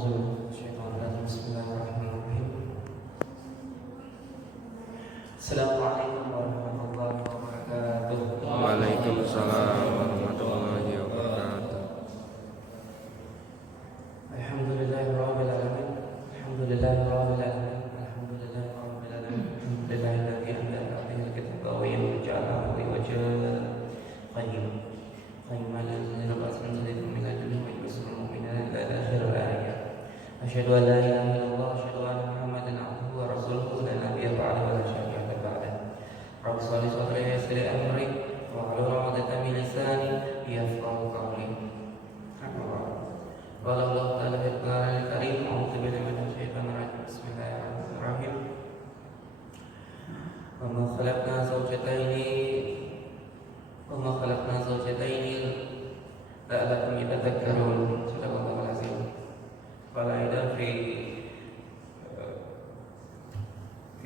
Bismillahirrahmanirrahim. Assalamualaikum warahmatullahi wabarakatuh. Waalaikumsalam warahmatullahi wabarakatuh. Alhamdulillahirabbil alamin. Alhamdulillahirabbil alamin. Alhamdulillahirabbil alamin. Alhamdulillahilladzi anzala 'alal kitaba wa ja'alahu liwajhan qayyim. Qayyiman lil ba'sin shadidin min al-jinni wa yusrul mu'minina ila akhir ayat. Asyhadu an la ilaha illallah wa asyhadu anna Muhammadan 'abduhu wa rasuluhu la nabiyya ba'dahu wa la syarika ba'dahu. Rabbi shalli wa yassir li amri wa hlul 'uqdatam min lisani yafqahu qawli. Qala Allah ta'ala fil Qur'anil Karim, a'udzu billahi minasy syaithanir rajim. Bismillahirrahmanirrahim. Wa ma khalaqna zawjataini la'allakum tadhakkarun. Sadaqallahul azim. Qala aidan fi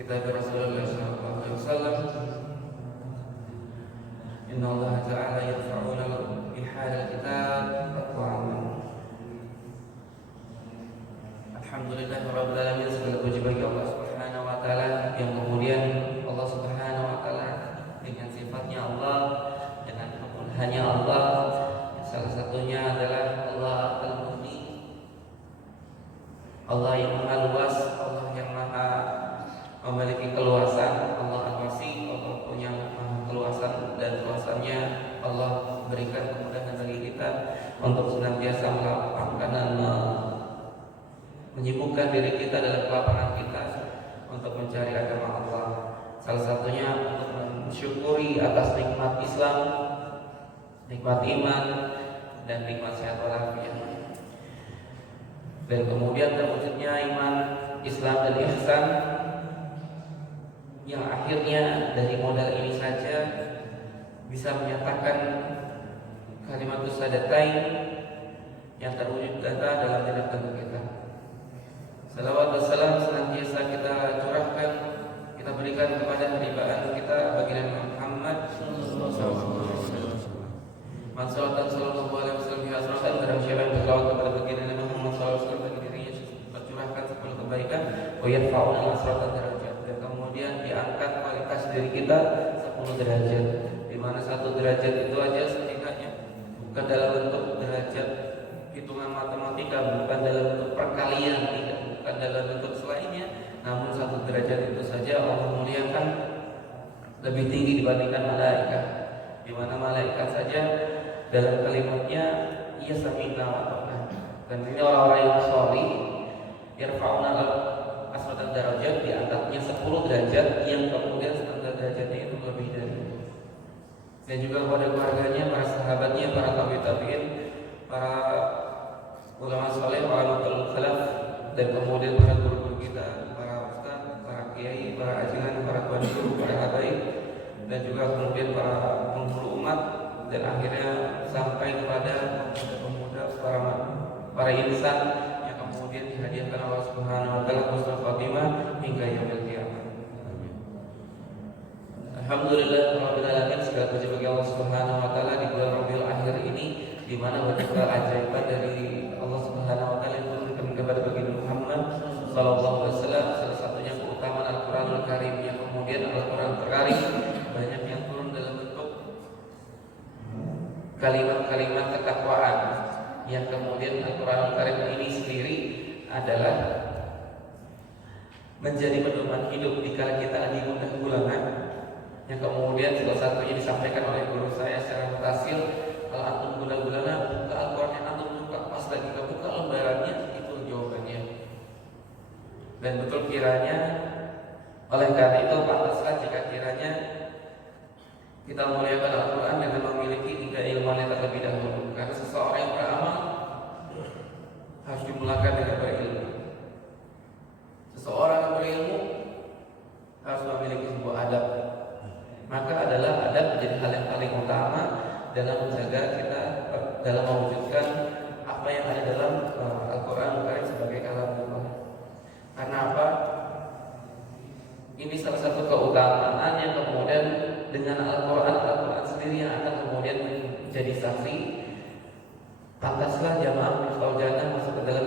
kitab Rasulullah sallallahu alaihi wasallam, inna Allah ta'ala yarfa'una bihadal kitab aqwaman. Alhamdulillahirabbil alamin. Segala puji bagi Allah Subhanahu wa taala, yang kemudian Allah Subhanahu wa taala dengan sifatnya Allah, dengan kemuliaannya Allah, salah satunya adalah Allah Al-Mughni, Allah yang maha luas, Allah yang maha memiliki keluasan, Allah Al-Wasi, Allah punya maha keluasan, dan keluasannya Allah berikan kemudahan bagi kita untuk senantiasa melapangkan dan menyibukkan diri kita dalam kelapangan kita untuk mencari agama Allah. Salah satunya untuk mensyukuri atas nikmat Islam, nikmat iman, dan nikmat sehat walafiat. Dan kemudian terwujudnya iman, Islam, dan ihsan, yang akhirnya dari modal ini saja bisa menyatakan kalimatus syahadatain yang terwujud nyata dalam diri kita. Salawat dan salam senantiasa kita curahkan, kita berikan kepada haribaan kita baginda Muhammad sallallahu alaihi wasallam. Mansalatan sallallahu alaihi wasallam hasanatan, barang siapa yang berselawat kepada baginda Muhammad sallallahu alaihi wasallam, bagi dirinya tercurahkan 10 kebaikan, wa yarfa'una asratan derajat, dan kemudian diangkat kualitas diri kita 10 derajat, di mana 1 derajat itu aja setidaknya bukan dalam bentuk derajat hitungan matematika, bukan dalam bentuk perkalian, tidak, bukan dalam bentuk selainnya, namun 1 derajat itu saja Allah muliakan lebih tinggi dibandingkan malaikat, di mana malaikat saja dalam kalimatnya ia sami'na wa ata'na. Dan ini orang-orang yang sholih, yarfa'una asratan darajat, diangkatnya 10 derajat, yang kemudian standar derajatnya itu lebih dari itu. Dan juga kepada keluarganya, para sahabatnya, para tabi'in, para ulama saleh, para ulama khalaf, dan kemudian para guru-guru kita, para ustaz, para kiai, para ajilan, para tuan guru, para habaib, dan juga kemudian para penghulu umat, dan akhirnya sampai kepada pemuda, para insan yang kemudian dihadiahkan Allah Subhanahu wa taala husnul khatimah hingga yaumil qiyamah. Alhamdulillahirabbil alamin. Segala puji bagi Allah Subhanahu wa taala di bulan Rabiul Akhir ini, di mana banyak keajaiban dari Allah Subhanahu wa taala yang turunkan kepada baginda Muhammad sallallahu alaihi wasallam. Salah satunya keutamaan Al-Qur'anul Karim, yang kemudian Al-Qur'an Karim banyak yang turun dalam bentuk kalimat-kalimat ketakwaan, yang kemudian Al-Qur'anul Karim ini sendiri adalah menjadi pedoman hidup dikala kita lagi gundah gulana, yang kemudian salah satunya disampaikan oleh guru saya secara mutasil, kalau antum gundah gulana, buka Al-Qur'an yang antum suka, pas lagi kebuka lembarannya, itu jawabannya. Dan betul kiranya, oleh karena itu pantaslah jika kiranya kita muliakan Al-Quran dengan memiliki 3 ilmu yang terlebih dahulu. Karena seseorang yang beramal harus dimulakan dengan berilmu. Seseorang yang berilmu harus memiliki sebuah adab. Maka adalah adab menjadi hal yang paling utama dalam menjaga kita, dalam mewujudkan apa yang ada dalam Al-Quran sebagai kalamullah. Karena apa? Ini salah satu keutamaan yang kemudian dengan Al-Quran sendiri yang akan kemudian menjadi saksi. Pantaslah jamaah Miftahul Jannah masuk ke dalam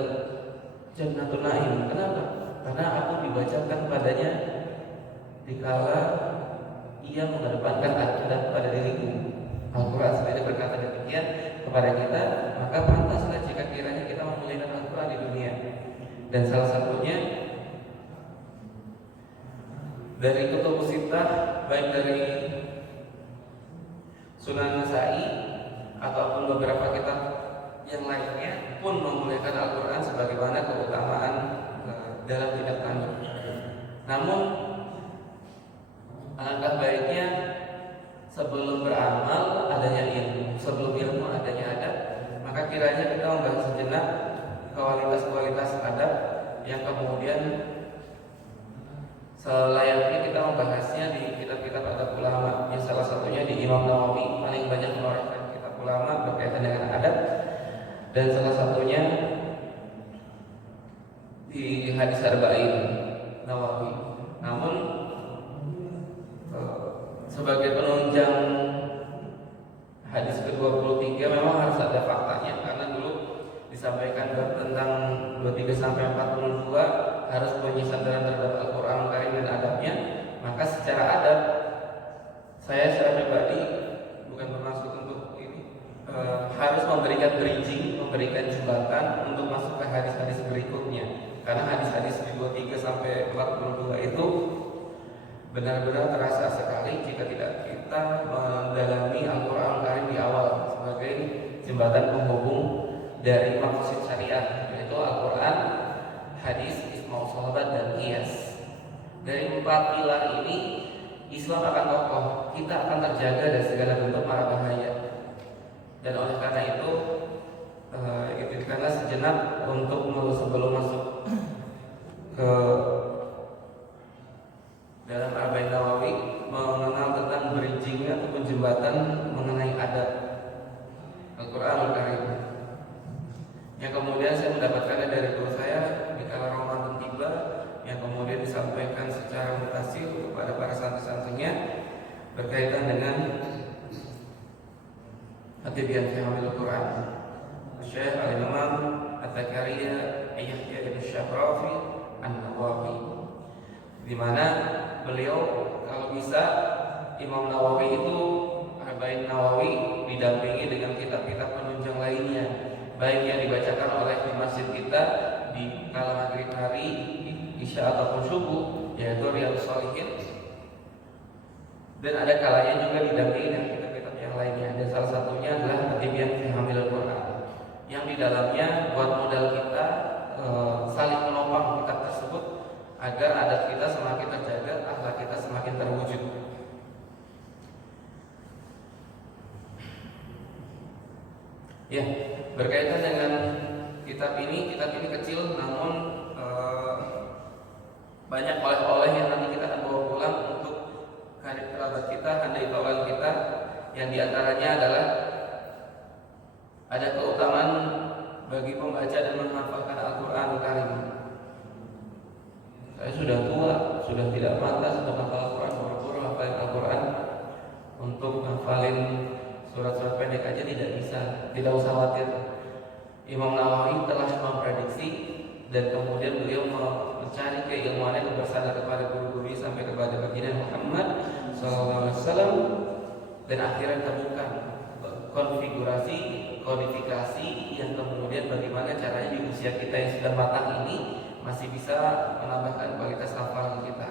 Jannatul Naim. Kenapa? Karena aku dibacakan padanya dikala ia mengedepankan akidah pada diriku. Al-Quran sendiri berkata demikian kepada kita, maka pantaslah jika kiranya kita memuliakan Al-Quran di dunia. Dan salah satunya dari kutub sittah, baik dari Sunan Nasa'i ataupun beberapa kitab yang lainnya pun memuliakan Al-Quran sebagaimana keutamaan dalam tindakan. Namun alangkah baiknya sebelum beramal adanya ilmu, sebelum ilmu adanya adab. Maka kiranya kita membahas sejenak kualitas-kualitas adab yang kemudian selayaknya kita membahasnya di kitab-kitab adab ulama. Yang salah satunya di Imam Nawawi, paling banyak mengeluarkan kitab ulama berkaitan dengan adab. Dan salah satunya di hadis Arba'in Nawawi. Namun sebagai penunjang hadis ke-23 memang harus ada faktanya, karena dulu disampaikan tentang 23 sampai 42 harus punya sandaran terhadap Al-Quran Karim dan adabnya. Maka secara adab saya secara pribadi bukan bermaksud untuk ini harus memberikan bridging, memberikan jembatan untuk masuk ke hadis-hadis berikutnya. Karena hadis-hadis 23 sampai 42 itu benar-benar terasa sekali jika tidak kita mendalami Al-Quran Karim di awal sebagai jembatan penghubung dari maksud syariat, yaitu Al-Quran, hadis, ijma' sahabat, dan qiyas. Dari 4 pilar ini Islam akan kokoh, kita akan terjaga dari segala bentuk mara bahaya. Dan oleh karena itu karena sejenak untuk sebelum masuk ke dalam Arba'in Nawawi mengenal tentang bridging ataupun jembatan mengenai adab Al-Quran Al-Karim, yang kemudian saya mendapatkannya dari guru saya di kala Ramadan tiba, yang kemudian disampaikan secara mutasil kepada para santri-santrinya berkaitan dengan At-Tibyan fi Hamil Al-Quran Syekh Al-Imam At-Zakaria Yahya bin Syafrafi An-Nawawi, di mana beliau kalau bisa Imam Nawawi itu Arba'in Nawawi didampingi dengan kitab-kitab penunjang lainnya, baik yang dibacakan oleh di masjid kita di kala maghrib hari, isya ataupun subuh, yaitu Riyadhus Shalihin. Dan ada kalanya juga didampingi dengan kitab-kitab yang lainnya. Dan salah satunya adalah At-Tibyan fi Hamil Al-Quran, yang di dalamnya buat modal kita saling menopang kitab tersebut agar adat kita semakin terjaga, akhlak kita semakin terwujud. Ya, berkaitan dengan kitab ini kecil, namun banyak oleh-oleh yang nanti kita akan bawa pulang untuk karib kerabat kita, handai tawal kita, yang diantaranya adalah ada keutamaan bagi pembaca dan menghafalkan Al-Quran Al-Karim. Saya sudah tua, sudah tidak pantas untuk hafal Al-Quran, buru-buru hafalin Al-Quran. Untuk hafalin surat-surat pendek aja tidak bisa, tidak usah khawatir. Imam Nawawi telah memprediksi dan kemudian beliau mencari keilmuan yang bersandar kepada guru-guru sampai kepada baginda Muhammad SAW, dan akhirnya temukan konfigurasi, kodifikasi yang kemudian bagaimana caranya di usia kita yang sudah matang ini masih bisa menambahkan kualitas hafalan kita.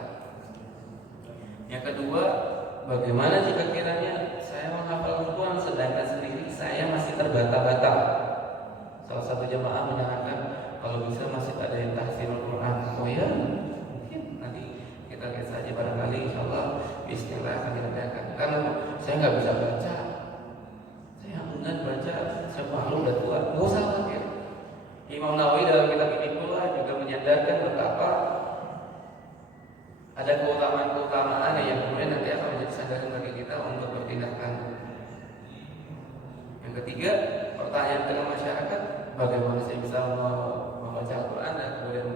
Yang kedua, bagaimana jika kiranya saya menghafal Al-Quran sedangkan sendiri saya masih terbata-bata. Salah satu jemaah menyarankan kalau bisa masih ada yang tahsinul Quran. Oh ya, mungkin nanti kita lihat saja, barangkali insyaallah bismillah akan diadakan. Karena saya nggak bisa baca, saya enggan baca, saya malu udah tua. Nggak usah khawatir. Imam Nawawi dalam kitab ini pula juga menyadarkan betapa ada keutamaan-keutamaan yang kemudian nanti akan menjadi sandaran bagi kita untuk bertindakan. Yang ketiga, pertanyaan tengah masyarakat, bagaimana saya bisa membaca Al-Quran dan kemudian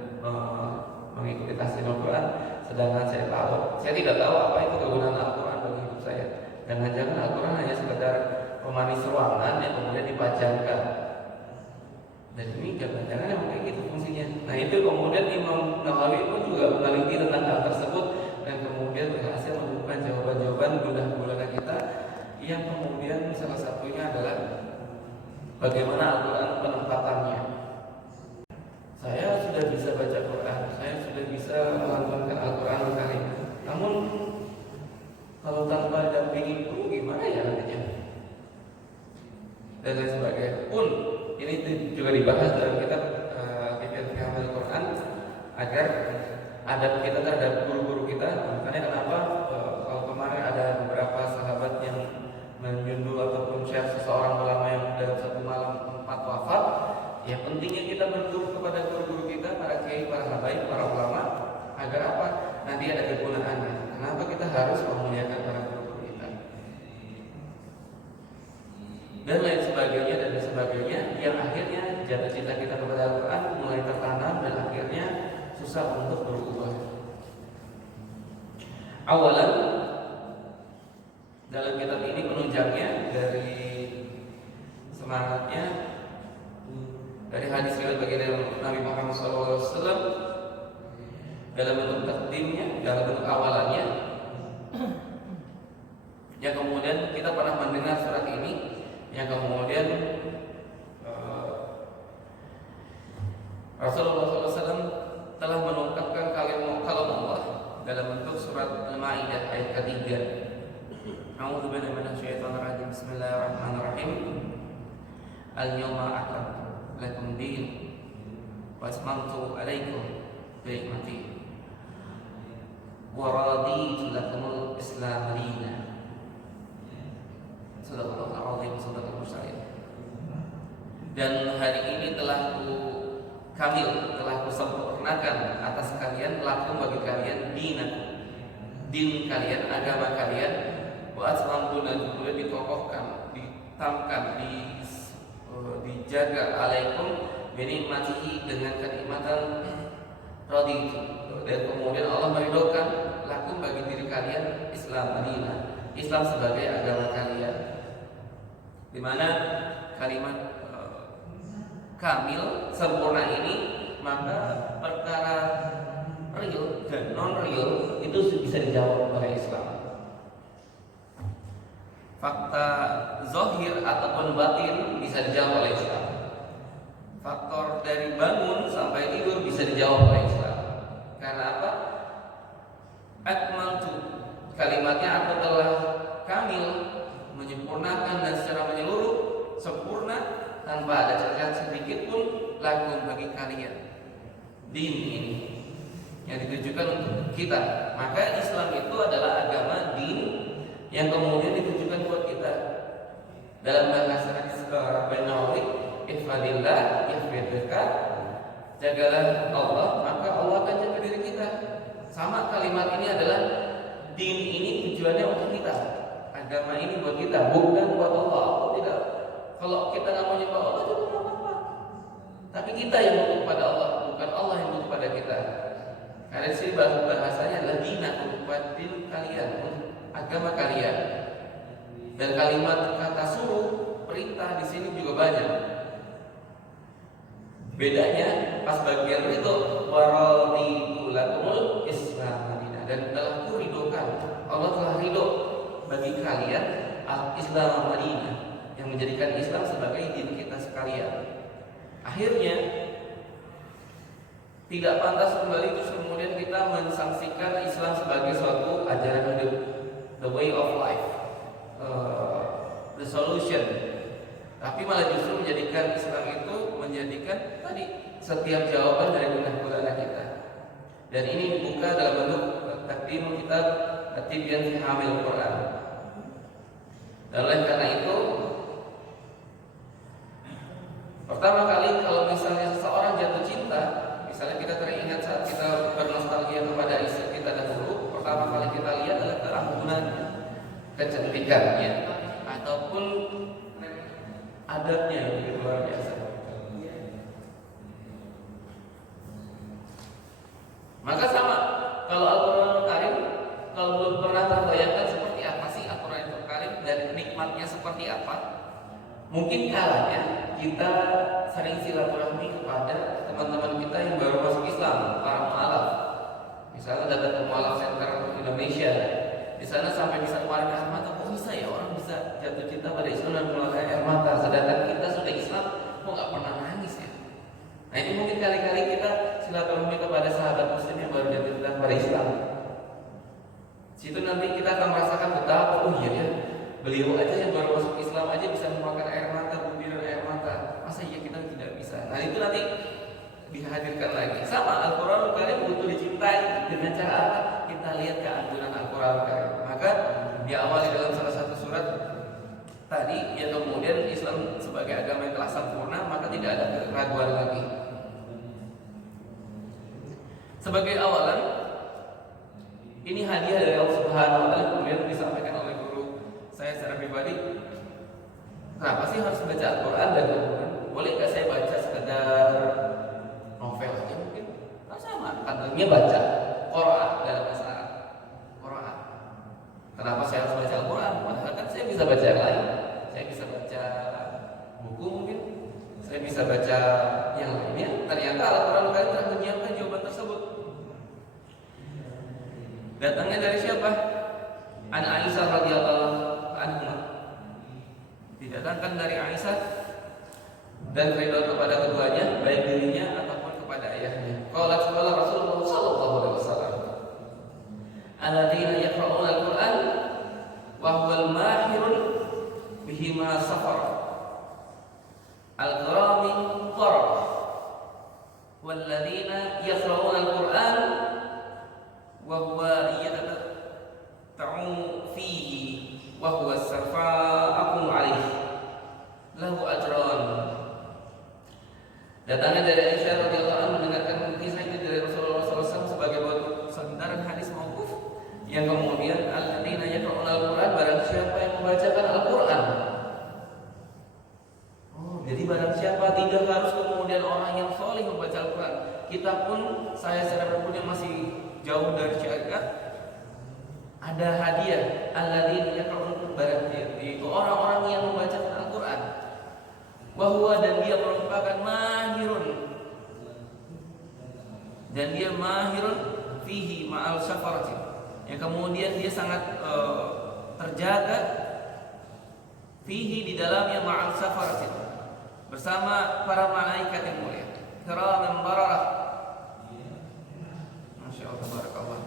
mengikuti tahsin Al-Quran sedangkan saya tidak tahu apa itu kegunaan Al-Quran bagi hidup saya. Jangan-jangan Al-Quran hanya sekedar pemanis ruangan yang kemudian dipajangkan Dan ini jangan-jangan emang kayak gitu fungsinya. Nah itu kemudian Imam Nawawi pun juga meneliti tentang hal tersebut dan kemudian berhasil menemukan jawaban-jawaban gundah-gulana kita yang kemudian salah satunya adalah bagaimana Al-Quran penempatannya. Saya sudah bisa baca Quran, saya sudah bisa melantunkan Al-Quran Karim. Namun kalau tanpa dampingi guru gimana ya nantinya? Dan lain sebagainya. Pun ini juga dibahas dalam kitab Fikih Al-Quran agar adab kita terhadap guru-guru kita. Makanya kenapa kalau kemarin ada beberapa sahabat yang menyundul ataupun share seseorang ulama yang dalam satu malam 4 wafat. Ya pentingnya kita berguru kepada guru-guru kita, para kiai, para habaib, para ulama, agar apa? Nanti ada kegunaannya. Kenapa kita harus memuliakan para guru-guru kita? Dan lain sebagainya, yang akhirnya jatuh cinta kita kepada Al-Quran mulai tertanam dan akhirnya susah untuk berubah. Awalan dalam kitab ini penunjangnya dari semangatnya dari hadis riwayat baginda Nabi Muhammad SAW dalam bentuk takdimnya, dalam bentuk awalannya. Yang kemudian kita pernah mendengar surat ini, yang kemudian Rasulullah SAW telah mengungkapkan kalam Allah dalam bentuk surat Al-Maidah ayat ketiga. A'udzubillahi minasyaitonir rajim. Bismillahirrahmanirrahim. Al-yawma akmaltu lakum din wa atmamtu alaikum ni'mati wa raditu lakumul Islam dinan. Sadaqallahul azim, sadaqal mursalin. Dan hari ini telah ku sempurnakan atas kalian, lakum bagi kalian, din kalian, agama kalian, wa atmamtu, dan kemudian dikokohkan, ditamkan, dijaga alaikum binikmatihi, dengan kenikmatan raditu, dan kemudian Allah meridhokan lakum bagi diri kalian Islam Madinah, Islam sebagai agama kalian, di mana kalimat kamil sempurna ini, maka perkara real dan non real itu bisa dijawab oleh Islam. Fakta zahir ataupun batin bisa dijawab oleh Islam. Faktor dari bangun sampai tidur bisa dijawab oleh Islam. Karena apa? Akmaltu, kalimatnya aku telah kamil, menyempurnakan dan secara menyeluruh, sempurna, tanpa ada cacat sedikit pun, lakum bagi kalian. Din ini yang ditujukan untuk kita. Maka Islam itu adalah agama din yang kemudian ditujukan buat kita. Dalam bahasa hadis Rabbana Nawawi, ihfadillah yahfidka, jagalah Allah maka Allah akan jaga diri kita. Sama kalimat ini adalah din ini tujuannya untuk kita. Agama ini buat kita, bukan buat Allah. Allah tidak. Kalau kita nggak mau nyembah Allah juga nggak apa-apa. Tapi kita yang butuh kepada Allah, bukan Allah yang butuh kepada kita. Karena di sini bahasanya adalah dinakum, buat din kalian, agama kalian. Dan kalimat kata suruh, perintah di sini juga banyak. Bedanya pas bagian itu waraditu lakumul Islam Madinah, dan telah kuridhokan, Allah telah ridho bagi kalian Islam Madinah, yang menjadikan Islam sebagai din kita sekalian. Akhirnya tidak pantas kembali terus kemudian kita mensangsikan Islam sebagai suatu ajaran hidup, the way of life, the solution. Tapi malah justru menjadikan Islam itu menjadikan tadi setiap jawaban dari gundah-gulana kita. Dan ini dibuka dalam bentuk takdim kitab At-Tibyan fi Hamil Quran. Dan oleh karena itu, pertama kali kalau misalnya seseorang jatuh cinta, misalnya kita teringat saat kita bernostalgia kepada istri kita dahulu, pertama kali kita lihat adalah kerampunannya, kecantikannya, ataupun adatnya yang begitu luar biasa. Maka sama, kalau Al-Quran Karim, kalau belum pernah terbayangkan seperti apa sih Al-Quran Karim dan nikmatnya seperti apa, mungkin kalanya kita sering silaturahmi kepada teman-teman kita yang baru masuk Islam, para mualaf. Misalnya datang ke mualaf center Indonesia, di sana sampai bisa keluarkan air mata. Kok bisa ya orang bisa jatuh cinta pada Islam dan mengeluarkan air mata, sedangkan kita sudah Islam kok nggak pernah nangis ya? Nah ini mungkin kali-kali kita silaturahmi kepada sahabat Muslim yang baru jatuh cinta pada Islam. Situ nanti kita akan merasakan betapa ya beliau aja yang baru masuk Islam aja bisa mengeluarkan air mata, butiran air mata. Masa iya kita tidak bisa? Nah itu nanti dihadirkan lagi. Sama Al-Quran kalian butuh dicintai dengan cara apa? Kita lihat keagungan Al-Quran kalian. Maka diawali dalam salah satu surat tadi, ya kemudian Islam sebagai agama yang telah sempurna, maka tidak ada keraguan lagi. Sebagai awalan, ini hadiah dari Allah Subhanahu wa Ta'ala, kemudian disampaikan oleh guru saya secara pribadi. Kenapa sih harus baca Al-Quran dan Al-Quran? Boleh nggak saya baca sekedar novel aja mungkin? Nah, sama, katanya baca Quran dalam bahasa Arab. Quran. Kenapa saya harus baca Al-Quran? Padahal kan saya bisa baca yang lain. Saya bisa baca buku mungkin. Saya bisa baca yang lainnya. Ternyata Al-Quran kalian telah menyiapkan jawaban tersebut. Datangnya dari siapa? An Aisyah radhiyallahu anha. Didatangkan dari Aisyah dan ridho kepada keduanya, baik dirinya ataupun kepada ayahnya. Qalat Rasulullah sallallahu alaihi wasallam, "Alladzina yaqra'una al-Qur'an wa huwa al-mahirun bihi ma safar al-qiramin qarah walladzina yaqra'una al-Qur'an wa huwa yatata'u fihi wa huwa as-safa'akum 'alaihi lahu ajran." Datangnya dari Aisyah radhiyallahu anha mendengarkan kisah ini dari Rasulullah SAW sebagai sandaran hadis mauquf yang kemudian alladzina yaqra'una al-Qur'an, barang siapa yang membacakan Al-Qur'an. Oh, jadi barang siapa, tidak harus kemudian orang yang soleh membaca Al-Qur'an. Kita pun, saya secara pribadi masih jauh dari syariat, ada hadiah alladzina yaqra'una al-Qur'an, itu orang-orang yang membacakan Al-Qur'an. Wahwa, dan dia merupakan mahirun, dan dia mahirun fihi ma'al syafarati, yang kemudian dia sangat terjaga fihi, di dalamnya ma'al syafarati, bersama para malaikat yang mulia, kiraman bararah. Masya Allah, barakallah.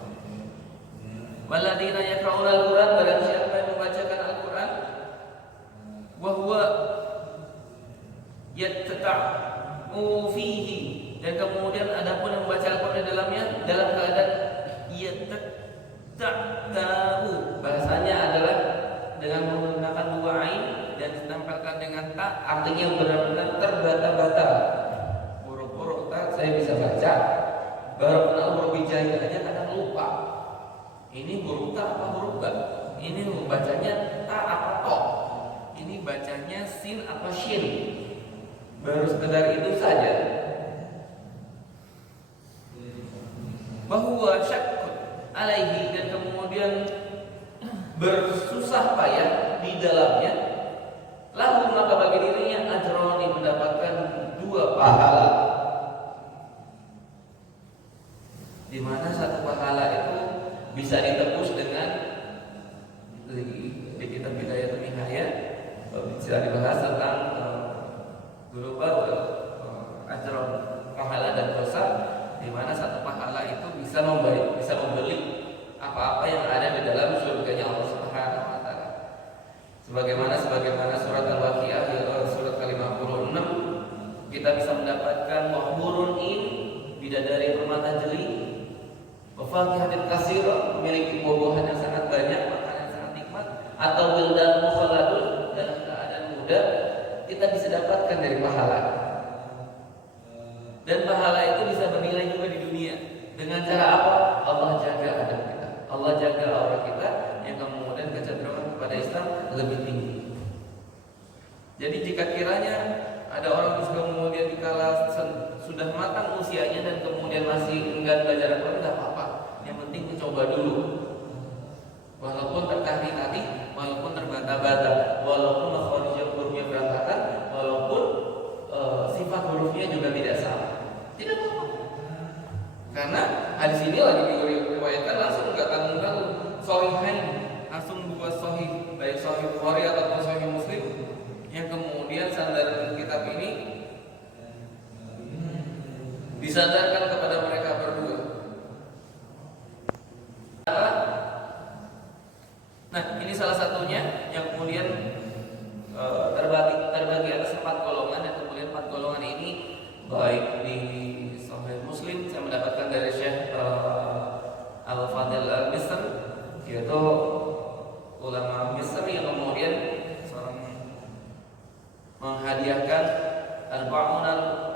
Walladzina yaqra'una al-Qur'an, barang siapa yang membacakan Al-Qur'an, wahwa yatta'u fihi, dan kemudian adapun yang membaca Al-Qur'an di dalamnya dalam keadaan yatta'u, bahasanya adalah dengan menggunakan dua ain dan ditempelkan dengan ta, artinya benar-benar terbata-bata. Huruf-huruf ta saya bisa baca, baru kenal huruf hijaiyah aja kadang lupa. Ini huruf ta apa huruf ba? Ini bacanya ta apa to? Ini bacanya sin apa shin? Baru sekedar itu saja. Bahwa syakkun alaihi, dan kemudian bersusah payah di dalamnya, lalu maka bagi dirinya ajroni, mendapatkan dua pahala, di mana satu pahala itu bisa ditebus dengan di kitab Bidayah Nihayah bisa dibahas tentang dulu baru ajron, pahala dan dosa, di mana satu pahala itu bisa membeli apa-apa yang ada di dalam surganya Allah Subhanahu wa Ta'ala. Sebagaimana surat Al-Waqiah surat ke-56, kita bisa mendapatkan wahburun in, bidadari permata jeli, wafakihatin kasira, memiliki buah-buahan yang sangat banyak, makanan yang sangat nikmat, atau wildan mukhalladun, dalam keadaan muda, kita bisa dapatkan dari pahala. Dan pahala itu bisa bernilai juga di dunia. Dengan cara apa? Allah jaga adab kita, Allah jaga aura kita, yang kemudian kecenderungan kepada Islam lebih tinggi. Jadi jika kiranya ada orang yang sudah kemudian dikala sudah matang usianya dan kemudian masih enggan belajar Al-Quran, tidak apa-apa. Yang penting mencoba dulu. Walaupun tertati-tati, walaupun terbata-bata, walaupun makharijul hurufnya berantakan, walaupun sifat yaitu ulama Mesir yang kemudian seorang menghadiahkan Al-Ba'un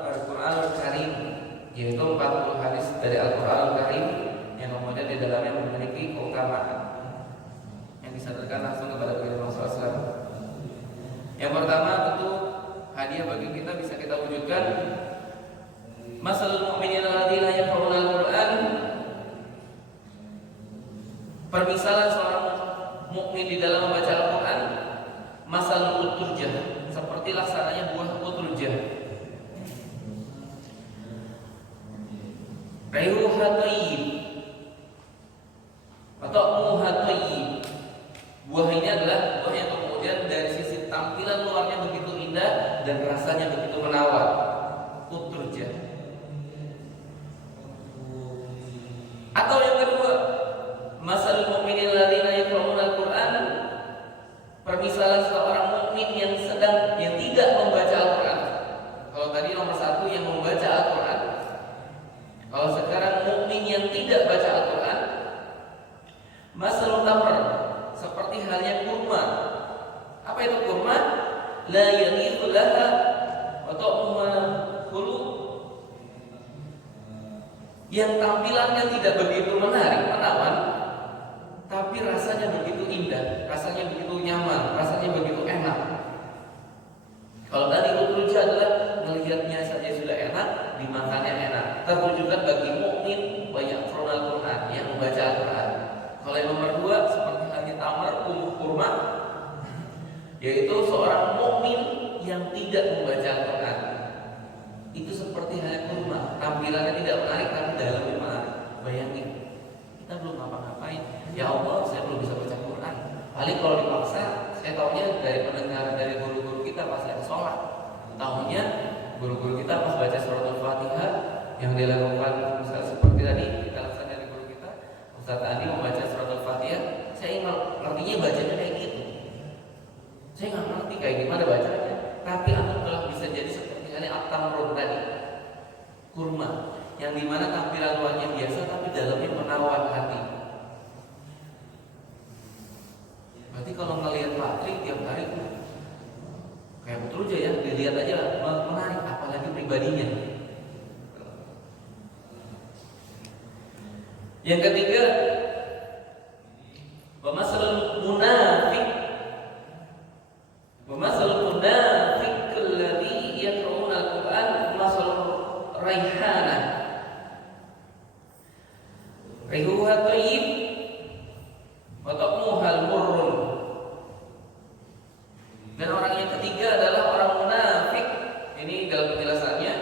Al-Quran Al-Karim, yaitu 40 hadis dari Al-Quran Al-Karim yang kemudian di dalamnya memiliki keutamaan yang disadarkan langsung kepada Rasulullah SAW. Yang pertama tentu hadiah bagi kita bisa kita wujudkan masalul mu'minin alladzina yaqra'una al-Qur'an. Permisalan seorang mukmin di dalam membaca Al-Qur'an masalul uturjah, seperti laksananya buah uturjah. Rayuha thayyib atau muha thayyib. Buah ini adalah buah yang kemudian dari sisi tampilan luarnya begitu indah dan rasanya begitu menawar. Uturjah. Atau yang kedua, masalul mu'minin alladzina yaqra'una al-Qur'an, permisalan seorang mukmin yang tidak membaca Al-Qur'an. Kalau tadi nomor 1 yang membaca Al-Qur'an, kalau sekarang mukmin yang tidak baca Al-Qur'an, masalul tamr, seperti halnya kurma. Apa itu kurma? La yanifu laha wa ta'muha khulu, yang tampilannya tidak begitu menarik, menawan, tapi rasanya begitu indah, rasanya begitu nyaman, rasanya begitu enak. Kalau tadi uturja adalah melihatnya saja sudah enak, dimakannya enak. Terwujudkan bagi mukmin banyak Al-Quran yang membaca Al-Quran. Kalau yang nomor 2 seperti halnya tamar kurma, yaitu seorang mukmin yang tidak membaca Al-Quran. Itu seperti halnya kurma, tampilannya tidak menarik tapi dalamnya menarik. Bayangin, kita belum ngapa-ngapain, ya Allah saya belum bisa baca Quran. Paling kalau dipaksa, saya tahunya dari pendengar dari guru-guru kita pas lagi sholat. Tahunya guru-guru kita pas baca surat Al-Fatihah yang dilakukan misalnya seperti tadi kita laksanakan dari guru kita Ustaz Andi membaca surat Al-Fatihah, saya ngertinya bacanya kayak gitu. Saya nggak ngerti kayak gimana bacanya, tapi antum telah bisa jadi seperti halnya at-tamrun tadi, kurma, yang dimana tampilan luarnya biasa tapi dalamnya menawar hati. Berarti kalau ngelihat Patri tiap hari kayak betul aja ya, dilihat aja menarik, apalagi pribadinya. Yang ketiga, masalul munafiq, masalul munafiq alladhi yaqra'una al-Qur'an masalul raihana. Rihuha thayyib wa ta'muha al-murrun. Dan orang yang ketiga adalah orang munafik. Ini dalam penjelasannya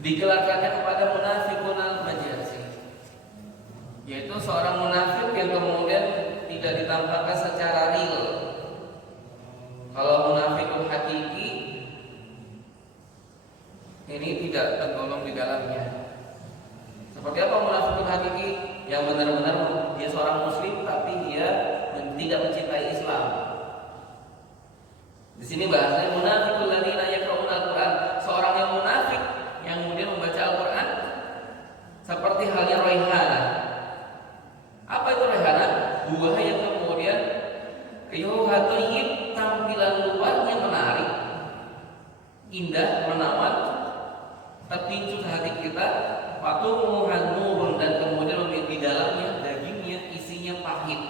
dikelarkannya kepada munafikun al-majazi, yaitu seorang munafik yang kemudian tidak ditampakkan secara real. Kalau munafikun hakiki ini tidak tergolong di dalamnya. Seperti apa munafikun hakiki? Yang benar-benar dia seorang muslim tapi dia tidak mencintai Islam. Di sini bahasanya munafikul ladzina yaqra'una al-Qur'an, seorang yang munafik yang kemudian membaca Al-Qur'an seperti halnya raihana. Apa itu raihana? Buah yang kemudian rihuha thayyib, tampilan luarnya menarik, indah, menawan, terpincut hati kita, watumuhan nurun, dan kemudian di dalamnya dagingnya isinya pahit,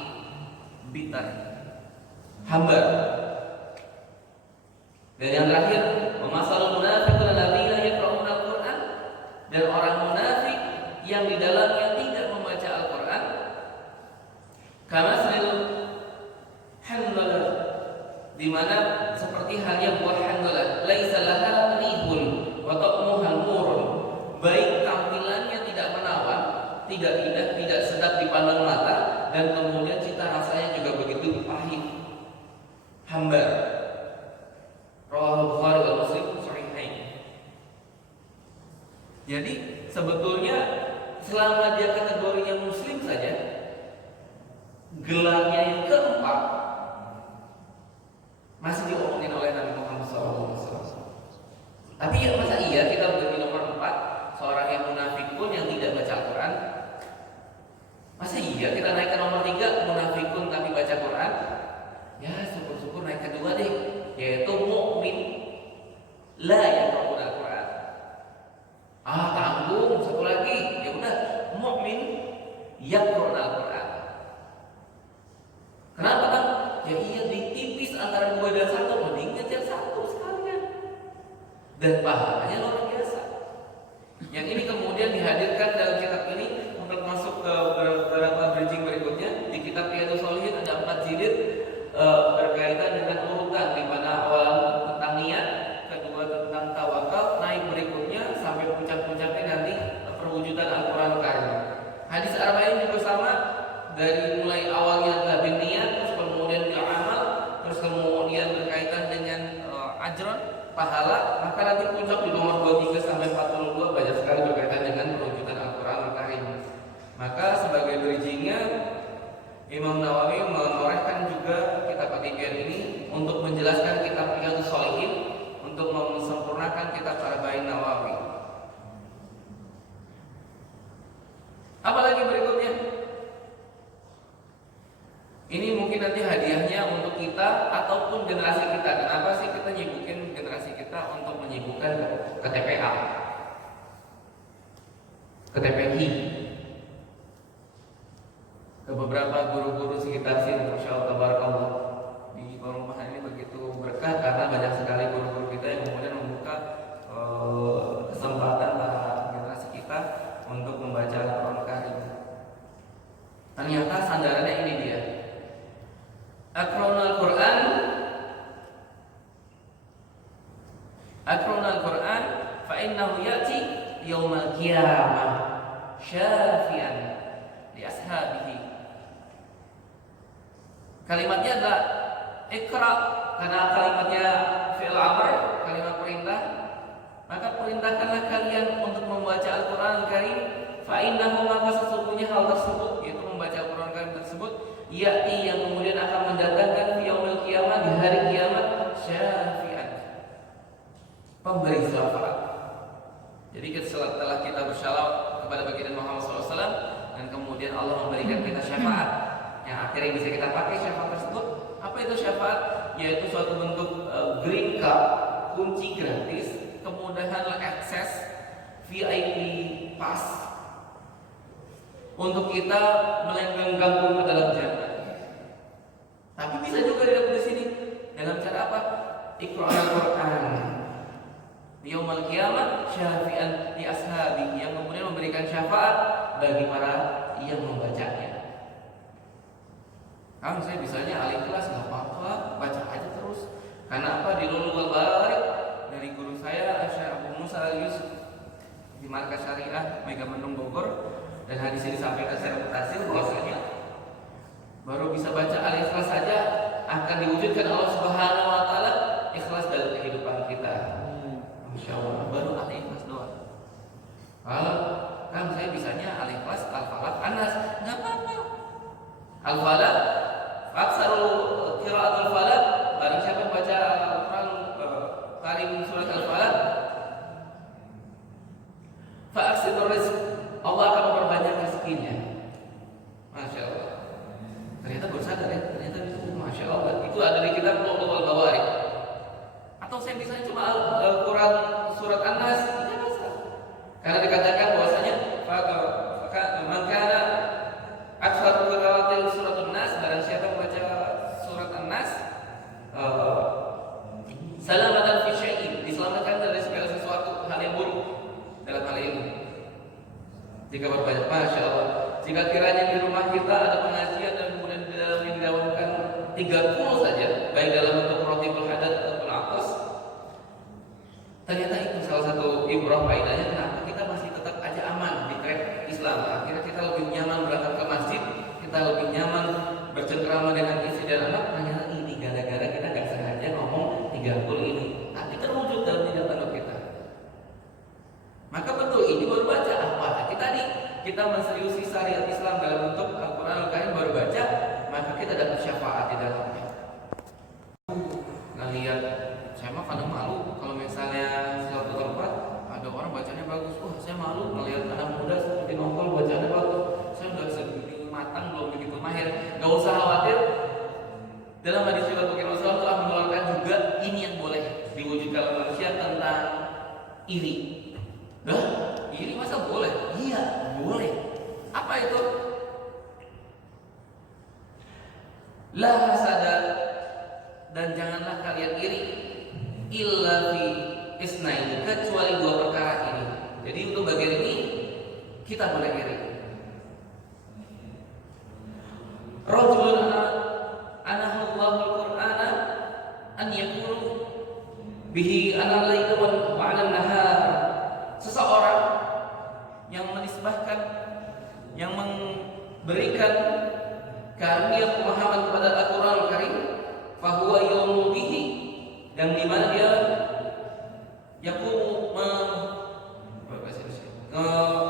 bitter, hambar. Dan yang terakhir, masalul munafiqun alladzina yaqra'una al-Qur'an, dan orang munafik yang di dalamnya tidak membaca Al-Qur'an, kamasalil handalah, di mana seperti halnya buah handalah, laisa laha rihun wa ta'muha murun, baik tampilannya tidak menawan, tidak indah, tidak sedap dipandang mata, dan kemudian cita rasanya juga begitu pahit, hambar. Rawahul Bukhari wal Muslim sahihain. Jadi sebetulnya selama dia kategorinya muslim saja, gelarnya yang keempat masih diomongin oleh Nabi Muhammad SAW. Tapi ya masa iya kita udah di nomor 4 seorang yang munafik pun munafikun yang tidak baca Al-Quran. Masa iya kita naik ke nomor 3 munafikun tapi baca Quran? Ya syukur-syukur naik kedua deh, yaitu mukmin la yaqra'un Al-Quran. Tanggung satu lagi, ya udah mukmin yaqra'un Al-Quran. Kenapa kan? Ya iya ditipis antara 2 dan 1, mending ngejar 1 sekalian. Dan pahalanya luar biasa. Yang ini kemudian dihadirkan dalam kitab ini untuk masuk ke beberapa bridging berikutnya. Di kitab Riyadhus Shalihin ada 4 jilid berkaitan dengan urutan, di mana awal tentang niat, kedua tentang tawakal, naik berikutnya sampai puncak-puncaknya nanti perwujudan Al-Quran Karim. Hadis arba'in juga sama, dari mulai awalnya adalah bin niat, terus kemudian bil amal, terus kemudian berkaitan dengan ajron, pahala, maka nanti puncak di nomor 23 sampai 42 banyak sekali berkaitan dengan perwujudan Al-Quran Karim. Maka sebagai bridgingnya, Imam Nawawi menorehkan juga kitab At-Tibyan ini untuk menjelaskan kitab Riyadhus Shalihin, untuk memsempurnakan kitab Arba'in Nawawi. Apalagi berikutnya? Ini mungkin nanti hadiahnya untuk kita ataupun generasi kita. Kenapa sih kita nyibukin generasi kita untuk menyibukkan ke TPA, ke TPI, ke beberapa guru-guru sekitar sini? Masya Allah, tabarakallah. Di perumahan ini begitu berkah karena banyak sekali guru-guru kita yang kemudian membuka kesempatan para generasi kita untuk membaca Al-Quran Karim. Ternyata sandarannya ini dia. Aqra'ul Quran, Aqra'ul Quran, fa innahu ya'ti yaumal qiyamah syafi'an li ashabihi. Kalimatnya adalah Iqra, karena kalimatnya fi'il amr, kalimat perintah. Maka perintahkanlah kalian untuk membaca Al-Quran Al-Karim. Fa innahu, maka sesungguhnya hal tersebut, yaitu membaca Al-Quran Al-Karim tersebut, ya'ti, yang kemudian akan mendatangkan fi yaumil qiyamah, di hari kiamat, syafi'an, pemberi syafaat. Jadi setelah kita bersyalawat kepada baginda Muhammad SAW, dan kemudian Allah memberikan kita syafaat yang akhirnya bisa kita pakai syafaat tersebut. Apa itu syafaat? Yaitu suatu bentuk green card, kunci gratis, kemudahan akses, VIP pass untuk kita melenggang ke dalam jannah. Tapi bisa juga didapat di sini dalam cara apa? Iqra al-Quran yaumal qiyamah syafi'an li ashabi, yang kemudian memberikan syafaat bagi para yang membacanya. Kan saya bisanya alih kelas, nggak apa-apa, baca aja terus. Karena apa? Di Lulul Barik dari guru saya Syekh Abu Musa Al-Yusuf di Markas Syariah Megamendung Bogor, dan hadis ini disampaikan secara mutasil bahwasanya baru bisa baca al-ikhlas saja akan diwujudkan Allah Subhanahu wa taala ikhlas dalam kehidupan kita. Masya Allah, baru al-ikhlas doang. Kalau kan saya bisanya al-ikhlas, al-falaq, an-nas, enggak apa-apa. Al-falaq, aksarul qiraatul falaq, barang siapa baca Al-Qur'an Karim surat Al-Falaq, fa aksirur rizq, Allah akan memperbanyak rezekinya. Masya Allah. Ternyata baru sadar ya, ternyata itu Masya Allah. Itu ada di kitab Lulul Barik. Atau saya bisa cuma Al-Quran surat An-Nas, tidak masalah. Karena dikatakan bahwasanya makana aktsar qiraatil surat An-Nas, barang siapa membaca surat An-Nas salamatan fi syai'in, diselamatkan dari segala sesuatu hal yang buruk dalam hal ini. Jika berbanyak, Masya Allah. Jika kiranya di rumah kita ada pengajian dan kemudian di dalamnya didawakan 30 saja, baik dalam bentuk rotibul hadat ataupun atas, ternyata itu salah satu ibrah faedahnya. Kenapa kita masih tetap aja aman di track Islam? Akhirnya kita lebih nyaman berangkat ke masjid, kita lebih nyaman bercengkrama dengan istri dan anak. Ternyata ini gara-gara kita nggak sengaja ngomong 30 ini, tapi terwujud dalam tindakan kita. Maka betul ini baru baca apa? Tadi kita menseriusi syariat Islam dalam bentuk Al-Quran Al-Karim, baru baca, maka kita dapat syafaat di dalamnya. Nah lihat, saya mah kadang malu kalau misalnya suatu tempat ada orang bacanya bagus. Wah saya malu melihat anak muda La hasada, dan janganlah kalian iri, illa fi isnaini, kecuali dua perkara ini. Jadi untuk bagian ini kita boleh iri. Rajulun anahallahul qur'ana an yakunu bihi anal laili wa anal nahar. Seseorang yang menisbahkan, yang memberikan karunia pemahaman kepada Al-Qur'an Al-Karim, fahuwa yawmu bihi, yang dimana dia yaqumu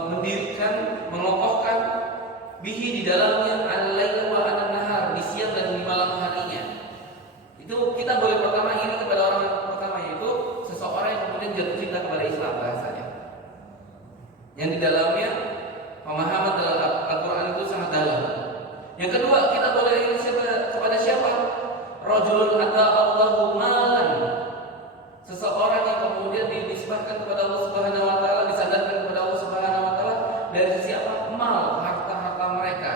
mendirikan, mengokohkan bihi di dalamnya al-lail wa an-nahar, di siang dan di malam harinya. Itu kita boleh pertama ini kepada orang yang pertama, yaitu seseorang yang kemudian jatuh cinta kepada Islam bahasanya, yang di dalamnya pemahaman dalam Al-Quran itu sangat dalam. Yang kedua, kita boleh ini kepada siapa? Rajulun ata Allahu malan, seseorang yang kemudian dinisbahkan kepada Allah Subhanahu wa taala, disandarkan kepada Allah Subhanahu wa taala dari sisi apa? Mal, harta-harta mereka.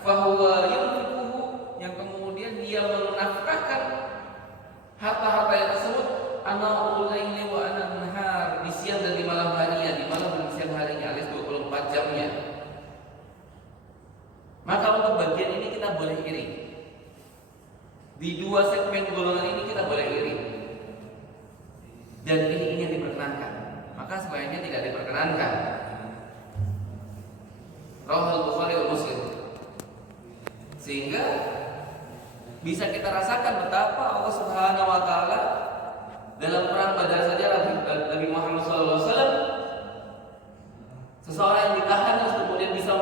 Fahuwa yunfiquhu, yang kemudian dia menafkahkan harta-harta yang tersebut ana ulaili wa ana nahar, di siang dan di malam harinya, di malam dan di siang harinya, alias 24 jamnya. Maka untuk bagian ini kita boleh iri. Di dua segmen golongan ini kita boleh iri. Dan ini yang diperkenankan. Maka selainnya tidak diperkenankan. Rawahul Bukhari wa Muslim. Sehingga bisa kita rasakan betapa Allah Subhanahu wa taala dalam perang Badar saja Nabi Muhammad SAW, seseorang yang ditahan terus kemudian bisa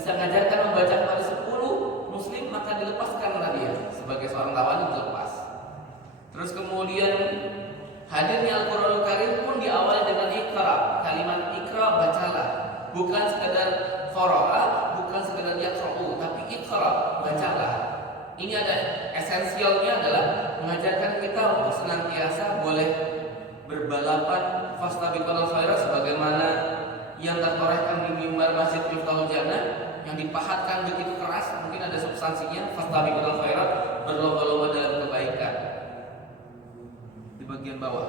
mengajarkan membaca kepada 10 muslim, maka dilepaskanlah dia sebagai seorang tawanan, dilepas. Terus kemudian hadirnya Al-Qur'anul Karim pun diawali dengan Iqra, kalimat Iqra, bacalah, bukan sekedar qara'a, bukan sekedar yaqra'u, tapi Iqra, bacalah. Ini ada esensialnya adalah mengajarkan kita untuk senantiasa boleh berbalapan fastabiqul khairat, sebagaimana yang tertorehkan di mimbar Masjid Miftahul Jannah, yang dipahatkan begitu keras, mungkin ada substansinya, fastabiqul khairat, berlomba-lomba dalam kebaikan. Di bagian bawah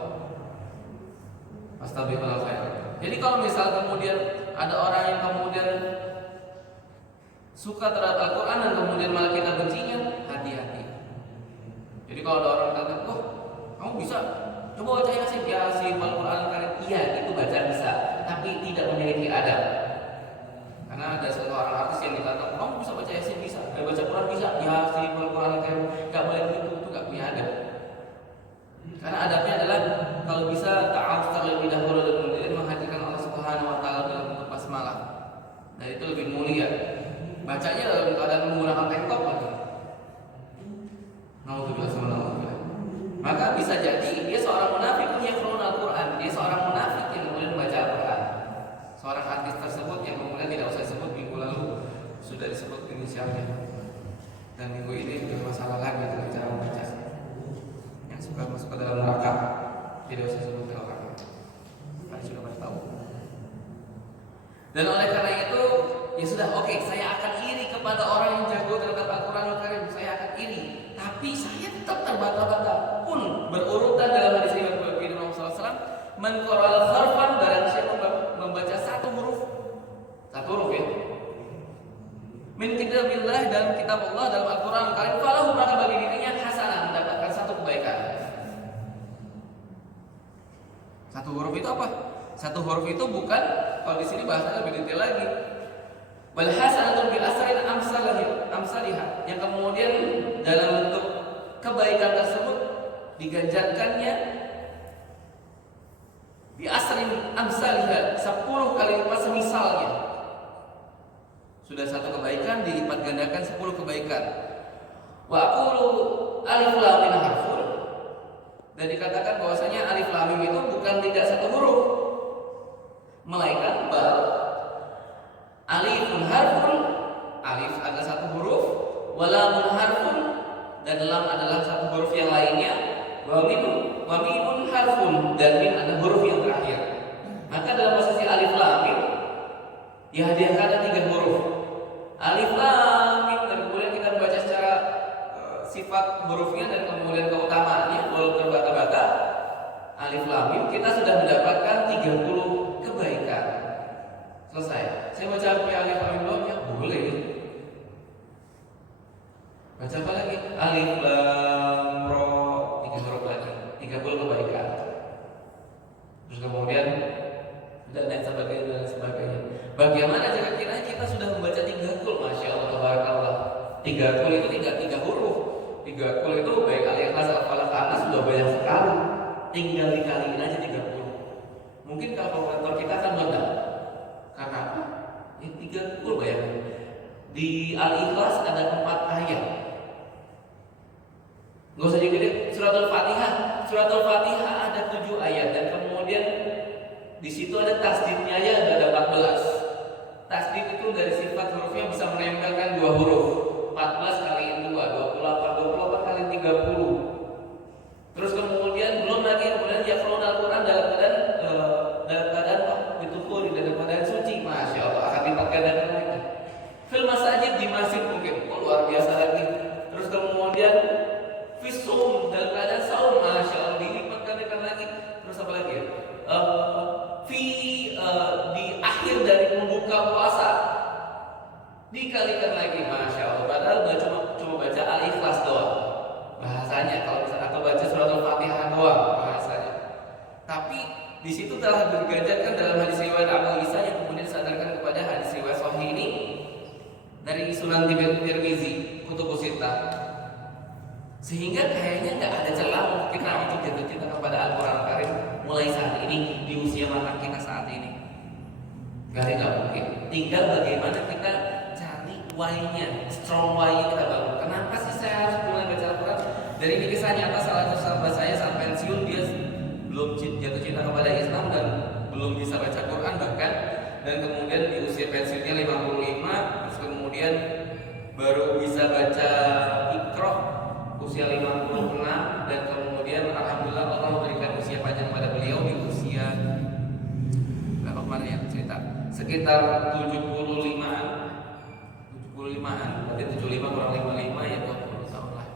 fastabiqul khairat. Jadi kalau misal kemudian ada orang yang kemudian suka terhadap Al-Quran dan kemudian malah kita bencinya, hati-hati. Jadi kalau ada orang kata, "Oh, kamu bisa coba baca Yasin, Al-Quran Karim." Iya, itu baca bisa, tapi tidak memiliki adab. Karena ada satu orang artis yang dikatakan, "Kamu bisa baca Yasin, bisa, baca Quran bisa, Al-Quran Karim." Gak boleh begitu, itu gak punya adab. Karena adabnya adalah kalau bisa ta'awuz terlebih dahulu dan kemudian menghadirkan Allah Subhanahu wa taala dalam bentuk basmalah. Dan itu lebih mulia. Bacanya dalam keadaan menggunakan tank top lagi. Nauzubillah. Maka bisa jadi dia seorang munafik yang yaqra'un Al-Quran, dia seorang munafik yang kemudian membaca Al-Quran. Seorang artis tersebut yang kemudian tidak usah disebut, minggu lalu sudah disebut inisialnya. Dan minggu ini bermasalah lagi dengan cara membaca. Yang suka masuk ke dalam neraka tidak usah sebut orang. Kalian sudah pada tahu. Dan oleh karena itu, ya sudah, oke, saya akan iri kepada orang yang jago terhadap Al-Quranul Karim, saya akan iri. Tapi saya tetap terbata-bata. Pun berurutan dalam hadis riwayat Nabi Muhammad SAW, man qara'al harfan, barang siapa membaca satu huruf ya, min kitabillah, dalam kitab Allah, dalam Al-Quranul Karim, falahu, maka bagi dirinya hasanah, mendapatkan satu kebaikan. Satu huruf itu apa? Satu huruf itu bukan, kalau di sini bahasanya lebih detail lagi. Wal hasanatu bil asrin amsalihha, yang kemudian dalam bentuk kebaikan tersebut diganjarkannya bi asrin amsalihha, 10 kali lipat semisalnya. Sudah satu kebaikan dilipat gandakan 10 kebaikan. Wa aqulu alif lam mim harfun, dan dikatakan bahwasanya alif lam mim itu bukan tidak satu huruf, melainkan alifun harfun, alif adalah satu huruf, walamun harfun, dan lam adalah satu huruf yang lainnya, wa mimun harfun, dan mim adalah huruf yang terakhir. Maka dalam posisi alif lam mim dihadiahkan 3 huruf. Alif lam mim, dan kemudian kita membaca secara sifat hurufnya dan kemudian keutamaannya, huruf terbata-bata, alif lam mim, kita sudah mendapatkan 30 kebaikan. Selesai. Saya baca sampai alif lam mim doang ya? Boleh. Baca apa lagi? Alif lam ro, 3 huruf lagi, 30 kebaikan. Terus kemudian dan lain sebagainya dan sebagainya. Bagaimana jika kita sudah membaca 3 kul? Masya Allah, tabarakallah. 3 kul itu tidak 3 huruf. 3 kul itu baik al-ikhlas, al-falaq, an-nas sudah banyak sekali. Tinggal dikaliin aja 30. Mungkin kalkulator kita akan meledak. Karena apa? Ya 3 kul bayangin. Di al-ikhlas ada 4 ayat. Gak usah dikit, suratul Fatihah. Suratul Fatihah ada 7 ayat dan kemudian di situ ada tasdidnya aja ada 14. Tasdid itu dari sifat hurufnya bisa menempelkan 2 huruf. 14 kali 2, 28 kali 30. Terus kemudian belum lagi kemudian yaqra'un al-Qur'an dalam keadaan betul dalam keadaan suci. Masya Allah, akan dilipat gandakan lagi. Fil masajid, di masjid mungkin luar biasa lagi. Terus kemudian fisum dalam keadaan saum, masya Allah, dilipat gandakan lagi. Terus apa lagi? Di akhir dari membuka puasa dikalikan lagi, masya Allah. Padahal cuma baca al-ikhlas doang bahasanya, kalau misalnya atau baca suratul Fatihah doang bahasanya. Tapi di situ telah diganjarkan dalam hadis riwayat Abu Isa yang kemudian disandarkan kepada hadis riwayat Sahih ini dari Sunan Tirmizi, Kutubus Sittah. Sehingga kayaknya nggak ada celah kita untuk jatuh cinta kepada Al-Quran Karim mulai saat ini di usia matang kita saat ini. Nggak mungkin. Tinggal bagaimana kita cari why-nya, strong why-nya kita bangun. Kenapa sih saya harus mulai baca Al-Quran? Dari ini kisah nyata salah satu sahabat saya saat pensiun, dia belum jatuh cinta kepada Islam dan belum bisa baca Quran bahkan, dan kemudian di usia pensiunnya 55, terus kemudian baru bisa baca Iqra usia 56, dan kemudian alhamdulillah Allah memberikan usia panjang kepada beliau di usia berapa kemarin ya cerita sekitar 75-an, berarti 75 kurang 55 ya 20 tahun lah.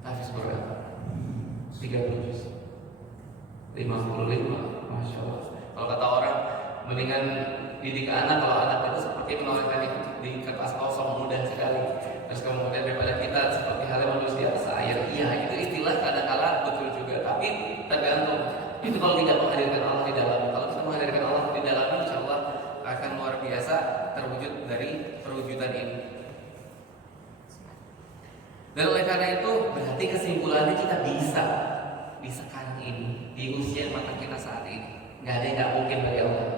Hafiz Quran 30 juz 55, masya Allah. Kalau kata orang mendingan didik anak, kalau anak itu seperti menuliskan di kertas kosong mudah sekali. Terus kemudian daripada kita seperti halnya menulis di atas air. Iya, itu istilah kadang-kala betul juga, tapi tergantung. Itu kalau tidak menghadirkan Allah di dalam. Kalau kita menghadirkan Allah di dalam, insya Allah akan luar biasa terwujud dari perwujudan ini. Dan oleh karena itu berarti kesimpulannya kita bisa di sekarang ini, di usia mata kita saat ini. Nggak ada yang nggak mungkin bagi Allah.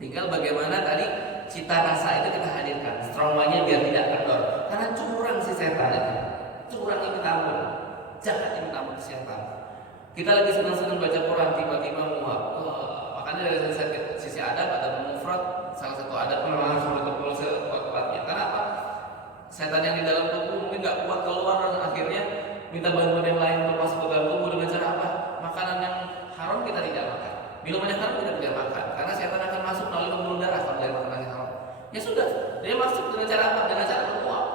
Tinggal bagaimana tadi cita rasa itu kita hadirkan, strongnya biar tidak kendor. Karena curang si setan itu, curang yang kita ampun, jahat yang kita ampun setan. Kita lagi senang-senang baca Quran, tiba-tiba muak. Makanya dari sisi adab ada mufrad, salah satu adab memang harus betul-betul sekuat-kuatnya. Karena apa? Setan yang di dalam tubuh mungkin nggak kuat keluar dan akhirnya minta bantuan yang lain untuk masuk ke dalam tubuh dengan cara apa? Makanan yang haram kita tidak makan, minuman yang haram kita tidak makan, karena setan akan masuk melalui pembuluh darah kalau dari makanan yang haram. Ya sudah, dia masuk dengan cara apa? Dengan cara menguap.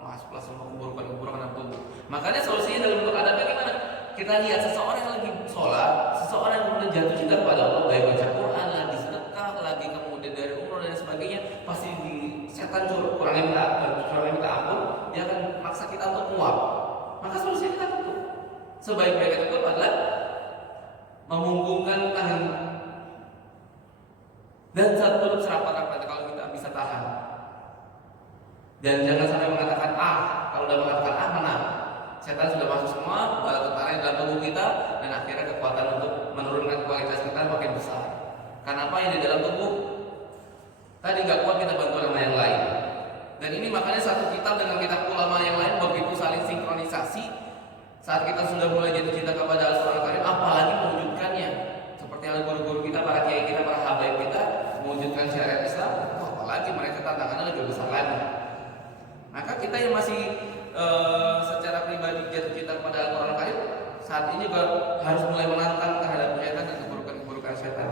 Masuklah semua keburukan-keburukan dalam tubuh. Makanya solusinya dalam bentuk adabnya gimana? Kita lihat seseorang yang lagi sholat, seseorang yang kemudian jatuh cinta kepada Allah, baik baca Quran, lagi sedekah, lagi kemudian dari umroh dan sebagainya, pasti di setan kurangnya minta ampun, dia akan maksa kita untuk muap. Maka solusinya kita tutup. Sebaik-baiknya tutup adalah memungkungkan tangan dan saat tutup serapat-rapat kalau kita bisa tahan. Dan jangan sampai mengatakan kalau udah mengatakan menang. Setan sudah masuk semua bala tentara dalam tubuh kita, dan akhirnya kekuatan untuk menurunkan kualitas kita makin besar. Karena apa yang di dalam tubuh tadi nggak kuat, kita bantu sama yang lain. Dan ini makanya satu kitab dengan kitab ulama yang lain begitu saling sinkronisasi. Saat kita sudah mulai jatuh cinta kepada Al-Quran Karim, apalagi mewujudkannya. Seperti halnya guru-guru kita, para kiai kita, para habaib kita mewujudkan syariat Islam, apalagi mereka tantangannya lebih besar lagi. Maka kita yang masih secara pribadi jatuh cinta kepada Al-Quran Karim, saat ini juga harus mulai menantang terhadap syaitan dan keburukan-keburukan syaitan,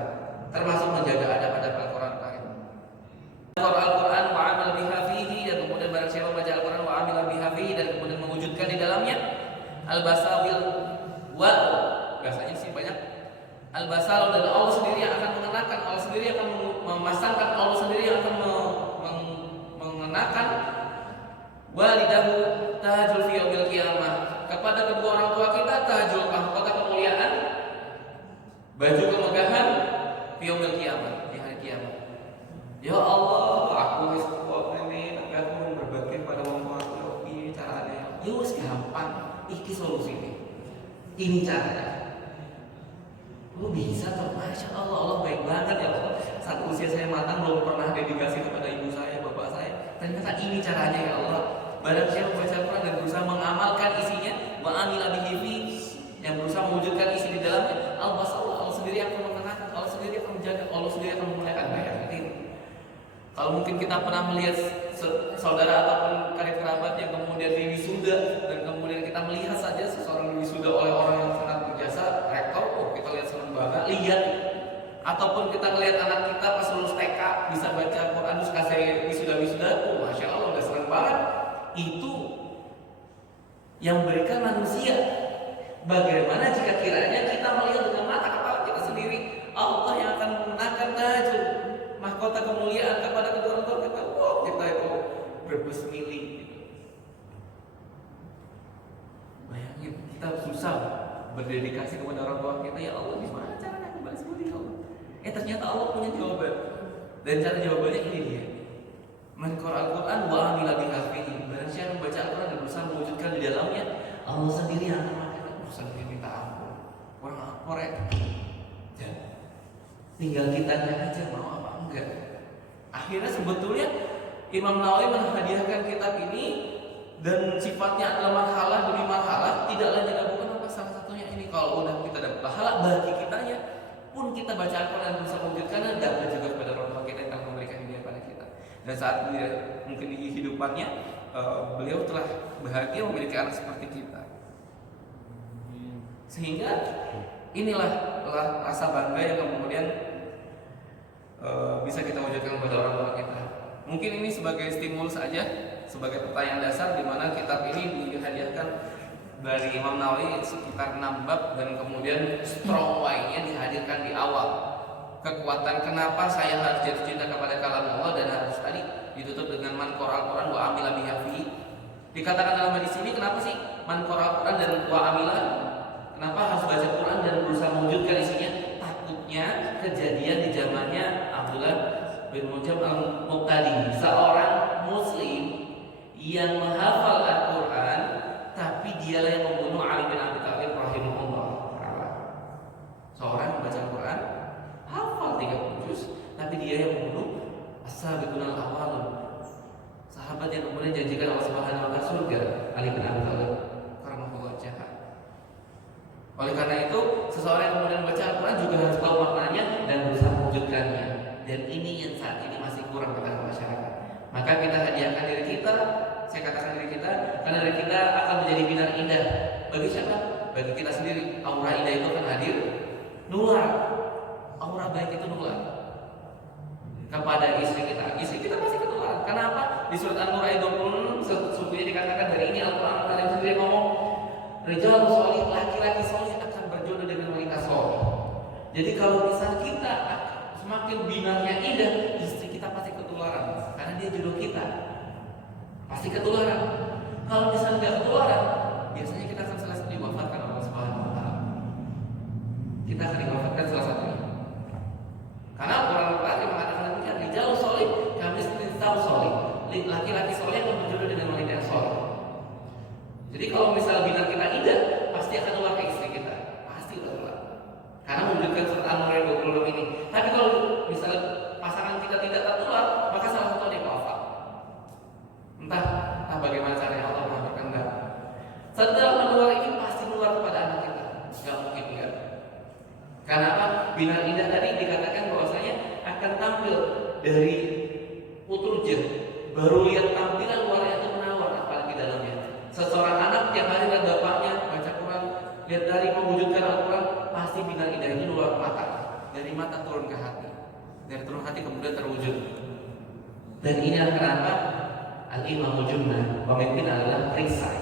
termasuk menjaga adab-adab Al-Quran Karim. Al-Quran wa amal biha fihi Al-Basal, dan Allah sendiri yang akan mengenakan, Allah sendiri yang akan memasangkan, Allah sendiri yang akan mengenakan walidahu tahajul fi yaumil qiyamah, kepada kedua orang tua kita tahajul mahkota kemuliaan, baju kemegahan fi yaumil qiyamah, di hari kiamat. Ya Allah, aku wis kuat ini, tapi aku mau berbakti pada orang tua aku. Ini caranya. Ya wis gampang, iki solusinya. Ini caranya. Lu bisa tuh, masya Allah, Allah baik banget ya Allah. Saat usia saya matang belum pernah dedikasi kepada ibu saya, bapak saya. Ternyata ini caranya ya Allah. Barang siapa membaca Al-Quran dan berusaha mengamalkan isinya, wa amila bihi, yang berusaha mewujudkan isi di dalamnya, Allah sendiri akan mengenakan, Allah sendiri akan menjaga, Allah sendiri akan memuliakan. Kalau mungkin kita pernah melihat saudara ataupun karib kerabat yang kemudian diwisuda, dan kemudian kita melihat saja seseorang diwisuda oleh orang yang sangat berjasa, rektor, kita lihat senang banget, lihat. Ataupun kita melihat anak kita pas lulus TK bisa baca Quran, terus kasih wisuda, masya Allah, udah senang banget. Itu yang berikan manusia. Bagaimana jika kiranya kita melihat dengan mata kepala kita sendiri, Allah yang akan mengenakan tahajud mahkota kemuliaan kepada kedua orang tua kita. Wow, kita itu berbesmili gitu. Bayangin, kita susah berdedikasi kepada orang tua kita. Ya Allah, gimana caranya aku balas budi Allah? Ternyata Allah punya jawaban. Dan cara jawabannya ini dia. Man qara al-Quran wa amila bihi. Barang siapa membaca Al-Quran dan berusaha mewujudkan di dalamnya, Allah sendiri yang akan melakukan urusan ini. Minta ampun. Kurang apa rek? Tinggal kitanya aja mau apa enggak. Akhirnya sebetulnya Imam Nawawi menghadiahkan kitab ini, dan sifatnya adalah marhalah demi marhalah, tidak lain tidak bukan apa salah satunya ini. Kalau udah kita dapat pahala, bagi kitanya pun kita baca Al-Quran dan berusaha mewujudkannya, dapat juga kepada orang tua kita yang telah memberikan hidayah pada kita. Dan saat dia mungkin di kehidupannya, beliau telah bahagia memiliki anak seperti kita. Sehingga inilah rasa bangga yang kemudian bisa kita wujudkan kepada orang tua kita. Mungkin ini sebagai stimulus saja, sebagai pertanyaan dasar, di mana kitab ini dihadiahkan dari Imam Nawawi sekitar 6 bab, dan kemudian strong why-nya dihadirkan di awal. Kekuatan kenapa saya harus jatuh cinta kepada kalam Allah, dan harus tadi ditutup dengan man qara al-Quran wa amila bihi. Dikatakan dalam hadis ini, kenapa sih man qara al-Quran dan wa amila? Kenapa harus baca Quran dan berusaha mewujudkan isinya? Takutnya kejadian di zamannya Abdullah bin Mujam al-Muqtadi, seorang muslim yang menghafal Al-Quran, tapi dialah yang membunuh Ali bin Abi Thalib rahimahullah. Seorang membaca Al-Quran, hafal 30 juz, tapi dia yang membunuh as-sabiqun al-awwalun, sahabat yang kemudian janjikan Allah Subhanahu wa taala surga, Ali bin Abi Thalib rahimahullah jahat. Oleh karena itu, seseorang yang kemudian membaca Al-Quran juga harus tahu maknanya dan berusaha mewujudkannya. Dan ini yang saat ini masih kurang di tengah masyarakat. Maka kita hadiahkan diri kita, saya katakan diri kita, karena diri kita akan menjadi binar indah. Bagi siapa? Bagi kita sendiri. Aura indah itu akan hadir, nular. Aura baik itu nular kepada istri kita. Istri kita pasti ketularan. Kenapa? Di surat An-Nur ayat 26 sesungguhnya dikatakan dari ini Al-Quran kalian sendiri ngomong, rijal sholih, laki-laki sholih akan berjodoh dengan wanita sholih. Jadi kalau misal kita semakin binarnya indah, istri kita pasti ketularan, karena dia jodoh kita, pasti ketularan. Kalau misalnya nggak ketularan, biasanya kita akan salah satu diwafatkan Allah Subhanahu wa taala. Kita akan diwafatkan salah satunya. Karena Al-Quran mengatakan demikian, rijal sholih kami sendiri tahu sholih, laki-laki sholih akan berjodoh dengan wanita yang sholih. Jadi kalau misalnya binar kita indah, pasti akan keluar ke istri kita, pasti keluar. Karena menunjukkan surat An-Nur ayat 26 ini. Tapi kalau misalnya pasangan kita tidak tertular, maka salah satu ada yang wafat. Entah bagaimana caranya Allah Maha berkehendak. Setelah menular ini pasti keluar kepada anak kita, nggak mungkin enggak. Karena apa? Binar indah tadi dikatakan bahwasanya akan tampil dari uturjah, baru lihat tampilan luarnya itu menawar, apalagi dalamnya. Seseorang anak tiap hari lihat bapaknya baca Quran, lihat dari mewujudkan Al-Quran, pasti binar indah ini luar mata. Dari mata turun ke hati, dari turun hati kemudian terwujud. Dan inilah kenapa Al-Imamul Junnah, pemimpin adalah perisai.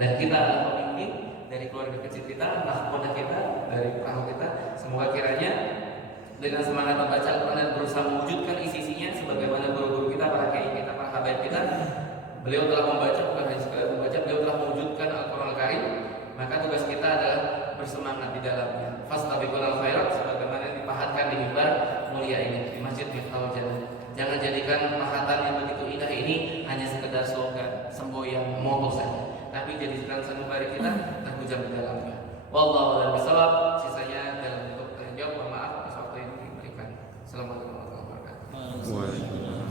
Dan kita adalah pemimpin dari keluarga kecil kita, nahkoda kita, dari perahu kita. Semoga kiranya dengan semangat membaca Al-Quran dan berusaha mewujudkan isi-isinya sebagaimana guru-guru kita, para kiai kita, para habaib kita, beliau telah membaca, bukan hanya sekadar membaca, beliau telah mewujudkan Al-Quran Al-Karim. Maka tugas kita adalah bersemangat di dalamnya. Fastabiqul khairat, sebagaimana yang dipahatkan di mimbar mulia ini, di Masjid Miftahul Jannah. Jangan jadikan pahatan yang begitu indah ini hanya sekedar slogan, semboyan, moto saja, tapi jadikan sanubari kita terhujam di dalamnya. Wallahu a'lam bishawab. Sisanya dalam bentuk tanya jawab. Mohon maaf atas waktu yang diberikan. Assalamualaikum warahmatullahi wabarakatuh. Waalaikumsalam.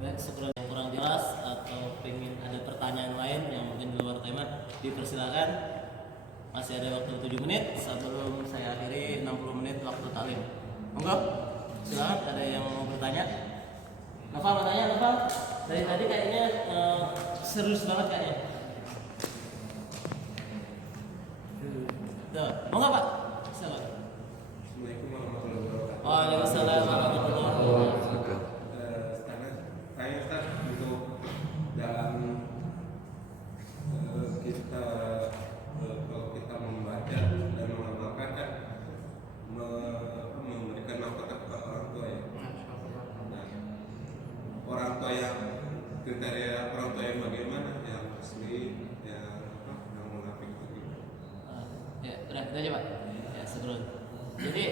Baik, sekiranya yang kurang jelas atau pengen ada pertanyaan lain yang mungkin di luar tema, dipersilakan. Masih ada waktu 7 menit sebelum saya akhiri 60 menit waktu talim. Monggo, silakan, ada yang mau bertanya? Nova mau tanya, Nova? Dari tadi kayaknya serius banget kayaknya. Tuh, monggo Pak. Silakan. Assalamualaikum warahmatullahi wabarakatuh. Waalaikumsalam warahmatullahi wabarakatuh. Saya Ustaz, untuk dalam kita kalau kita membaca dan mengamalkan kan memberikan nafkah kepada orang tua ya. Nah, orang tua yang kriteria orang tua yang bagaimana, yang muslim, yang munafik begitu. Ya, udah itu aja Pak. Ya, sebelum. Jadi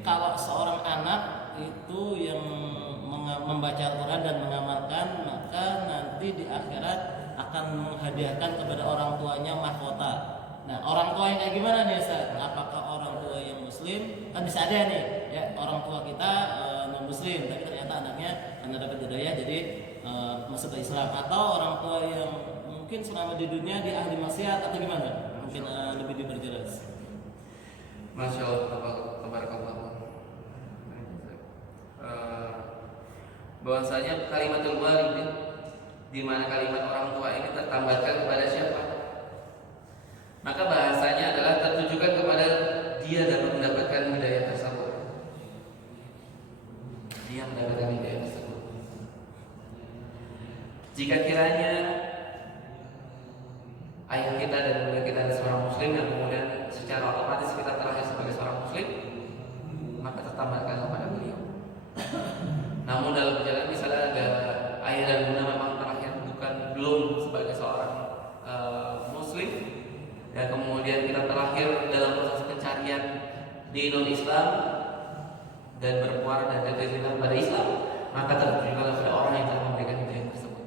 kalau seorang anak itu yang membaca Al-Quran dan mengamalkan, maka nanti di akhirat akan menghadiahkan kepada orang tuanya mahkota. Nah, orang tua yang kayak gimana nih Ustaz? Apakah orang tua yang muslim? Kan bisa ada nih, ya orang tua kita non muslim, tapi ternyata anaknya karena dapat hidayah jadi masuk ke Islam. Atau orang tua yang mungkin selama di dunia dia ahli maksiat atau gimana? Mungkin lebih diperjelas. Masya Allah, tabarakallah. Bahwasanya kalimatul walid, di mana kalimat orang tua ini tertambatkan kepada siapa? Maka bahasanya adalah tertujukan kepada dia dan mendapatkan hidayah tersebut. Dia mendapatkan hidayah tersebut. Jika kiranya ayah kita dan bunda kita adalah seorang muslim dan kemudian secara otomatis kita terlahir sebagai seorang muslim, maka tertambatkan kepada beliau. Namun dalam perjalanan misalnya ada ayah dan bunda memang terlahir belum sebagai seorang muslim, dan kemudian kita terlahir dalam proses pencarian di non-Islam dan bermuara dan jatuh cinta pada Islam, maka tertujukan kepada orang yang telah memberikan hidayah tersebut.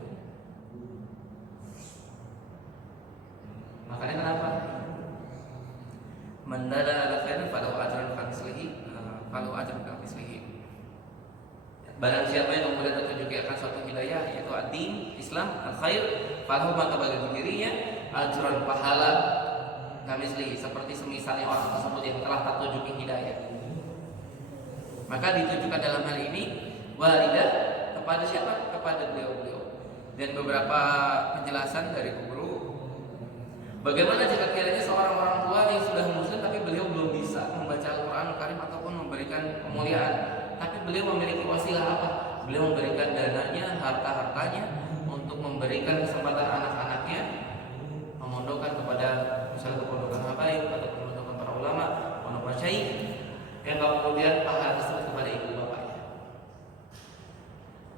Makanya kenapa? Mendada ala khairin falahu ajrun kamislihi. Barang siapa yang kemudian tertuju akan suatu hidayah, yaitu ad-din, Islam, al-khair, falahu, maka bagi dirinya ajrun, pahala kamislihi, seperti semisalnya orang tersebut yang telah tertuju hidayah. Maka ditujukan dalam hal ini walidah kepada siapa? Kepada beliau-beliau. Dan beberapa penjelasan dari guru, bagaimana jika kiranya seorang orang tua yang sudah muslim tapi beliau belum bisa membaca Al-Quran Al-Karim ataupun memberikan kemuliaan, tapi beliau memiliki wasilah apa? Beliau memberikan dananya, harta-hartanya untuk memberikan kesempatan anak-anaknya memondokkan kepada misalnya kepondokan habaib atau kepondokan para ulama, pondok masyayikh, yang kemudian pahala tersebut kepada ibu bapaknya.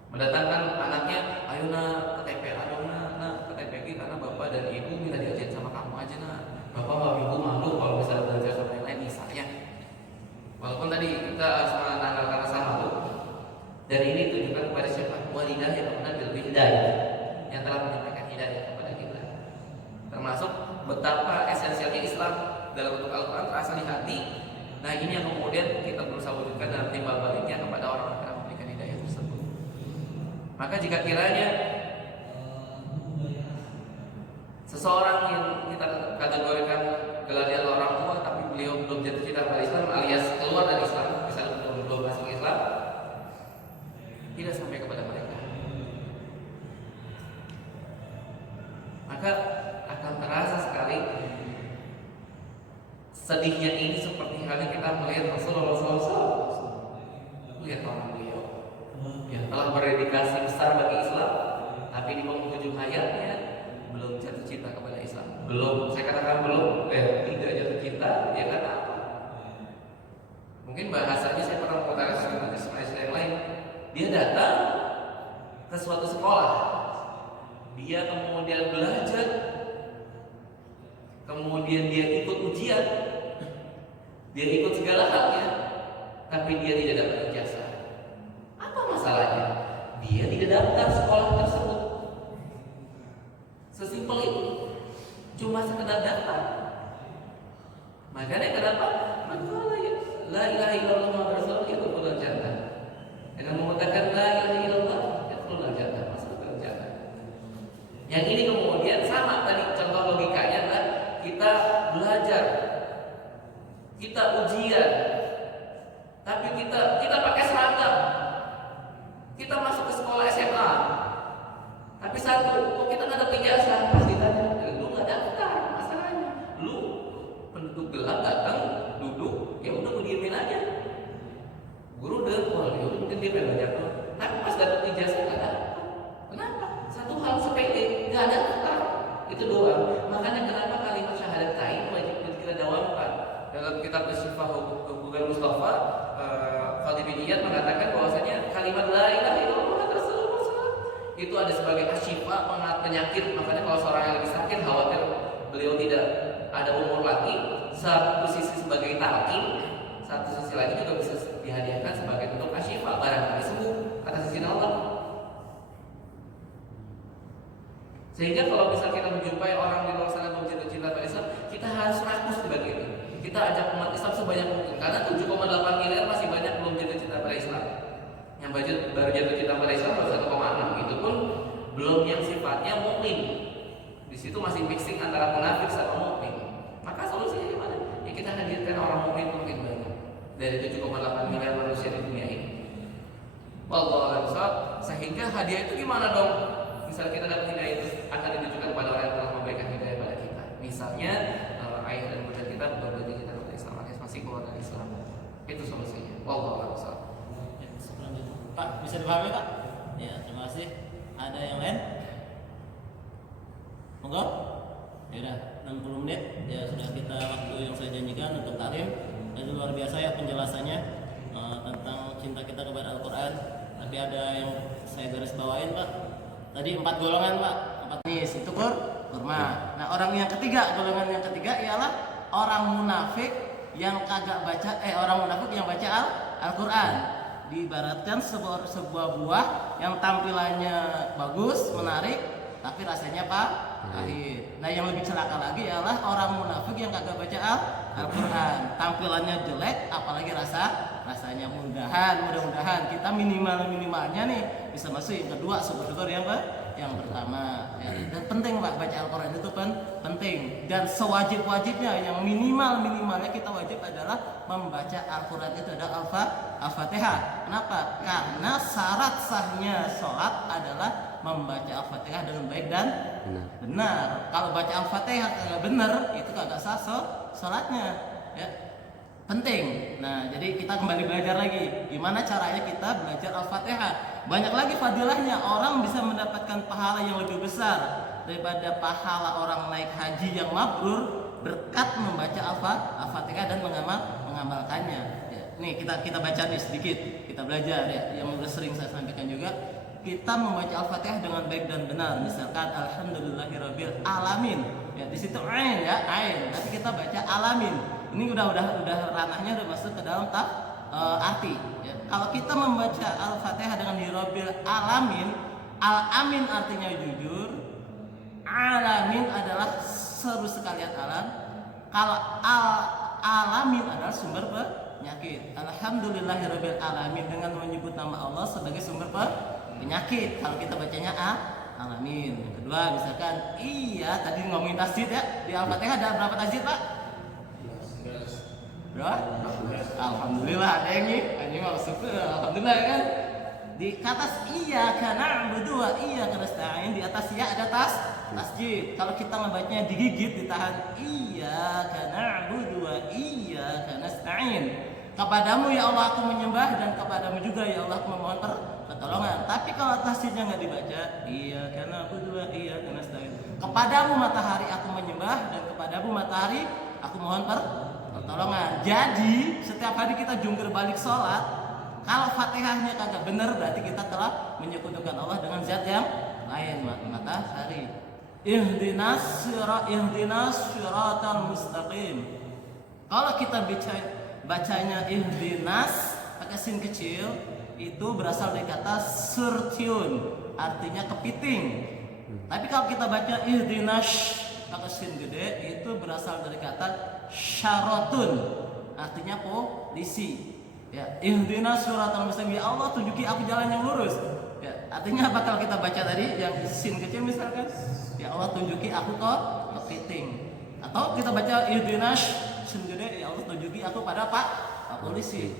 Mendatangkan anaknya, ayo nak ke TP, ayo nak ke TPG karena bapak dan ibu minta diajarin sama kamu aja nak. Bapak sama ibu malu kalau bisa belajar sama yang lain misalnya. Walaupun tadi kita harus menanggalkan rasa malu. Dan ini tujukan kepada siapa? Walidah yang mengambil hidayah, yang telah menyampaikan hidayah kepada kita. Termasuk betapa esensialnya Islam dalam bentuk Al-Quran terasa di hati. Nah ini yang kemudian kita berusaha wujudkan dalam timbal baliknya kepada orang yang telah memberikan hidayah tersebut. Maka jika kiranya seseorang yang kita kategorikan gelarnya orang tua tapi beliau belum jatuh cinta pada Islam alias keluar dari Islam, misalnya belum masuk Islam, tidak sampai kepada mereka, maka akan terasa sekali sedihnya ini seperti halnya kita melihat Rasulullah SAW. Lihat orang beliau yang telah berdedikasi besar bagi Islam, tapi di penghujung hayatnya belum jatuh cinta kepada Islam. Belum, saya katakan belum, Mungkin bahasanya saya pernah mengutarakan di majelis yang lain. Dia datang ke suatu sekolah, dia kemudian belajar, kemudian dia ikut ujian, dia ikut segala halnya, tapi dia tidak dapat ijazah. Apa masalahnya? Dia tidak daftar sekolah tersebut. Sesimpel itu, cuma sekedar daftar. Makanya kenapa? La ilaha illallah Muhammadur Rasulullah yadkhulul jannah. Dengan mengatakan la ilaha illallah yadkhulul jannah, masuk ke jannah. Yang ini kemudian sama tadi contoh logikanya kan, kita belajar, kita ujian, tapi kita pakai seragam, kita masuk ke sekolah SMA, tapi satu, kok kita nggak ada ijazah? Pasti ditanya, lu nggak daftar, masalahnya, lu penduduk gelap datang, duduk, ya udah gue diemin aja. Guru dengkul, ya udah mungkin dia belajar tuh, tapi pas dapet ijazah nggak dapet. Kenapa? Satu hal sepele, nggak daftar, itu doang. Makanya kenapa kalimat syahadatain wajib kita dawamkan. Dalam kitab Sifah Hubungan Mustafa, Khalid bin Iyad mengatakan bahwasanya kalimat la ilaha illallah Rasulullah itu ada sebagai asyifa, penyakit. Makanya kalau seorang yang lagi sakit khawatir beliau tidak ada umur lagi, satu sisi sebagai talqin, satu sisi lagi juga bisa dihadiahkan sebagai bentuk asyifa, barangkali sembuh atas izin Allah. Sehingga kalau misalnya kita menjumpai orang di luar sana berjatuh cinta pada Islam, kita harus rakus di bagian ini. Kita ajak umat Islam sebanyak mungkin, karena 7,8 miliar masih banyak belum jatuh cinta pada Islam. Yang baru jatuh cinta pada Islam baru 1,6, itu pun belum yang sifatnya mukmin. Di situ masih mixing antara munafik sama mukmin. Maka solusinya gimana? Ya kita hadirkan orang mukmin mungkin banyak dari 7,8 miliar manusia di dunia ini. Wallahu a'lam. Sehingga hadiah itu gimana dong? Misal kita dapat hidayah itu akan ditujukan kepada orang yang telah memberikan hidayah pada kita. Misalnya ayah dan bunda kita berbeda kita kepada Islam, masih keluar dari Islam. Itu solusinya. Wallahu a'lam. Ya, Pak, bisa dipahami Pak? Ya, terima kasih. Ada yang lain? Monggo. Ya udah 60 menit ya sudah kita waktu yang saya janjikan untuk taklim. Dan luar biasa ya penjelasannya tentang cinta kita kepada Al-Qur'an. Tapi ada yang saya garis bawain Pak. Tadi 4 golongan Pak. 4 nis itu kurma. Nah, orang yang ketiga, golongan yang ketiga ialah orang munafik yang kagak baca orang munafik yang baca Al-Qur'an. Diibaratkan sebuah buah yang tampilannya bagus, menarik, tapi rasanya pahit. Nah, yang lebih celaka lagi ialah orang munafik yang kagak baca Al-Qur'an. Tampilannya jelek, apalagi rasanya mudah-mudahan kita minimalnya nih bisa masuk yang kedua, syukur yang pertama ya. Dan penting Pak, baca Al-Qur'an itu penting, dan sewajib-wajibnya yang minimalnya kita wajib adalah membaca Al-Qur'an itu adalah Al-Fatihah. Kenapa? Karena syarat sahnya sholat adalah membaca Al-Fatihah dengan baik dan benar. Kalau baca Al-Fatihah kagak benar, itu kagak sah sholatnya ya. Penting. Nah, jadi kita kembali belajar lagi gimana caranya kita belajar Al-Fatihah. Banyak lagi fadilahnya. Orang bisa mendapatkan pahala yang lebih besar daripada pahala orang naik haji yang mabrur berkat membaca Al-Fatihah dan mengamalkannya. Ya, nih kita baca nih sedikit, kita belajar ya. Yang sudah sering saya sampaikan juga, kita membaca Al-Fatihah dengan baik dan benar. Misalkan Alhamdulillahirabbil alamin. Ya, di situ ain ya, ain. Tapi kita baca alamin. Ini udah ranahnya udah masuk ke dalam arti. Ya. Kalau kita membaca Al-Fatihah dengan Rabbil alamin, al-amin artinya jujur, alamin adalah seluruh sekalian alam. Kalau al-alamin adalah sumber penyakit. Alhamdulillahirabbil alamin, dengan menyebut nama Allah sebagai sumber penyakit. Kalau kita bacanya alamin. Yang kedua, misalkan iya tadi ngomongin tasjid ya. Di Al-Fatihah ada berapa tasjid Pak? Berapa? Alhamdulillah ada yang ini mau syukur. Alhamdulillah kan. Di atas iyyaka na'budu wa iyyaka nasta'in, di atas ya ada tasjid. Kalau kita membacanya digigit, ditahan iyyaka na'budu wa iyyaka nasta'in. Kepadamu ya Allah aku menyembah, dan kepadamu juga ya Allah aku memohon pertolongan. Tapi kalau tasjidnya nggak dibaca, iyyaka na'budu wa iyyaka nasta'in. Kepadamu matahari aku menyembah, dan kepadamu matahari aku mohon pertolongan. Jadi setiap hari kita jungkir balik sholat, kalau Fatihahnya kagak bener berarti kita telah menyekutukan Allah dengan zat yang lain. Matahari. Ihdinas siratal mustaqim. Kalau kita bacanya ihdinas pakai sin kecil, itu berasal dari kata surtiun, artinya kepiting. Tapi kalau kita baca ihdinas pakai sin gede, itu berasal dari kata syaratun, artinya polisi. Ya, ihdinas siratal mustaqim, ya Allah tunjuki aku jalan yang lurus. Ya, artinya apa kalau kita baca tadi yang sin kecil misalkan, ya Allah tunjuki aku ke kepiting. Atau kita baca ihdinas sin gede, ya Allah tunjuki aku pada Pak polisi.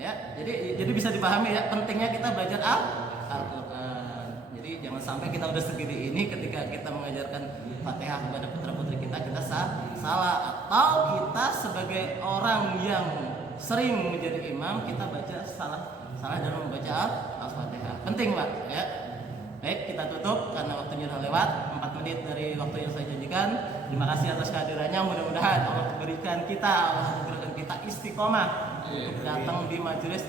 Ya, jadi bisa dipahami ya pentingnya kita belajar Al-Qur'an. Jadi jangan sampai kita udah segini ini ketika kita mengajarkan Fatihah kepada putra-putri kita salah, atau kita sebagai orang yang sering menjadi imam kita baca salah dalam membaca Al-Fatihah. Penting, Pak, ya. Baik, kita tutup karena waktunya sudah lewat 4 menit dari waktu yang saya janjikan. Terima kasih atas kehadirannya. Mudah-mudahan Allah berikan kita istiqomah untuk datang di majelis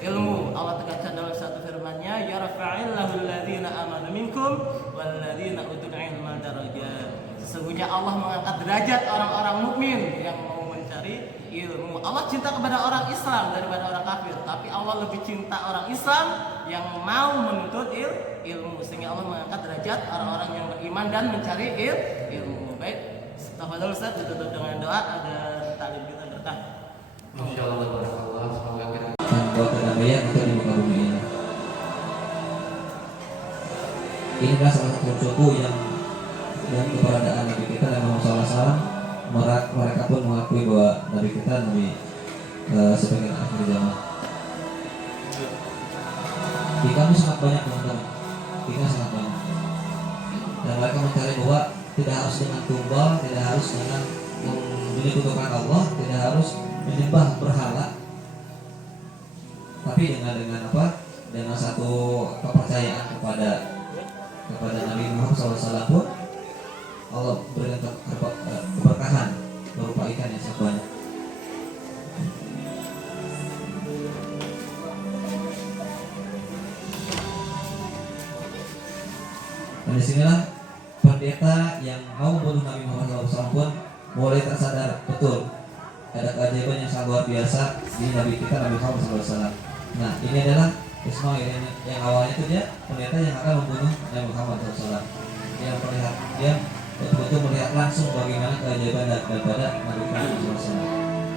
ilmu. Allah tegaskan dalam satu firman-Nya, yarfa'illahu alladhina amanu minkum walladzina utul ilma darajat. Sesungguhnya Allah mengangkat derajat orang-orang mukmin yang mau mencari ilmu. Allah cinta kepada orang Islam daripada orang kafir, tapi Allah lebih cinta orang Islam yang mau menuntut ilmu, sehingga Allah mengangkat derajat orang-orang yang beriman dan mencari ilmu. Baik, tafadhol Ustaz, ditutup dengan doa agar talim kita berkah. Insyaallah barakallah, semoga kita membawa kedamaian untuk di muka bumi ini. Inilah salah satu suku yang keberadaan Nabi kita Nabi Muhammad SAW. Mereka pun mengakui bahwa Nabi kita Nabi sebagai akhir zaman. Di kami sangat banyak teman-teman, kita sangat banyak. Dan mereka mencari bahwa tidak harus dengan tumbal, tidak harus dengan menyekutukan Allah, tidak harus menyembah berhala, tapi dengan apa? Dengan satu kepercayaan kepada Nabi Muhammad SAW pun Allah berikan keberkahan berupa ikan yang sangat banyak. Dan disinilah pendeta yang mau membunuh Nabi Muhammad SAW pun mulai tersadar betul ada keajaiban yang sangat luar biasa di Nabi kita Nabi Muhammad SAW. Nah, ini adalah Ismail yang awalnya itu dia pendeta yang akan membunuh Nabi Muhammad SAW. Dia betul-betul melihat langsung bagaimana keajaiban daripada Nabi Muhammad SAW.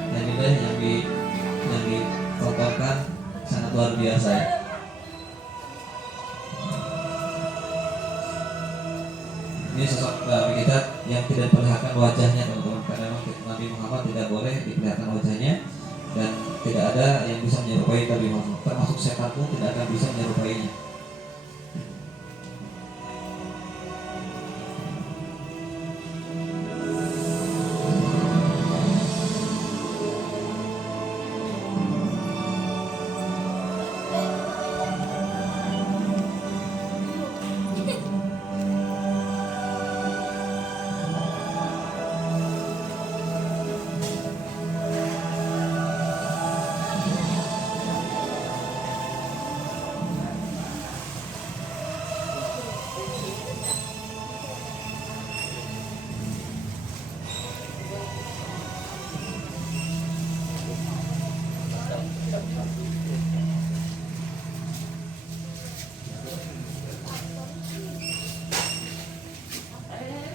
Dan ini yang ditontonkan sangat luar biasa ya. Ini sosok Nabi kita yang tidak diperlihatkan wajahnya, teman-teman, karena memang Nabi Muhammad tidak boleh diperlihatkan wajahnya, dan tidak ada yang bisa menyerupai Nabi Muhammad, termasuk setan pun tidak akan bisa menyerupainya.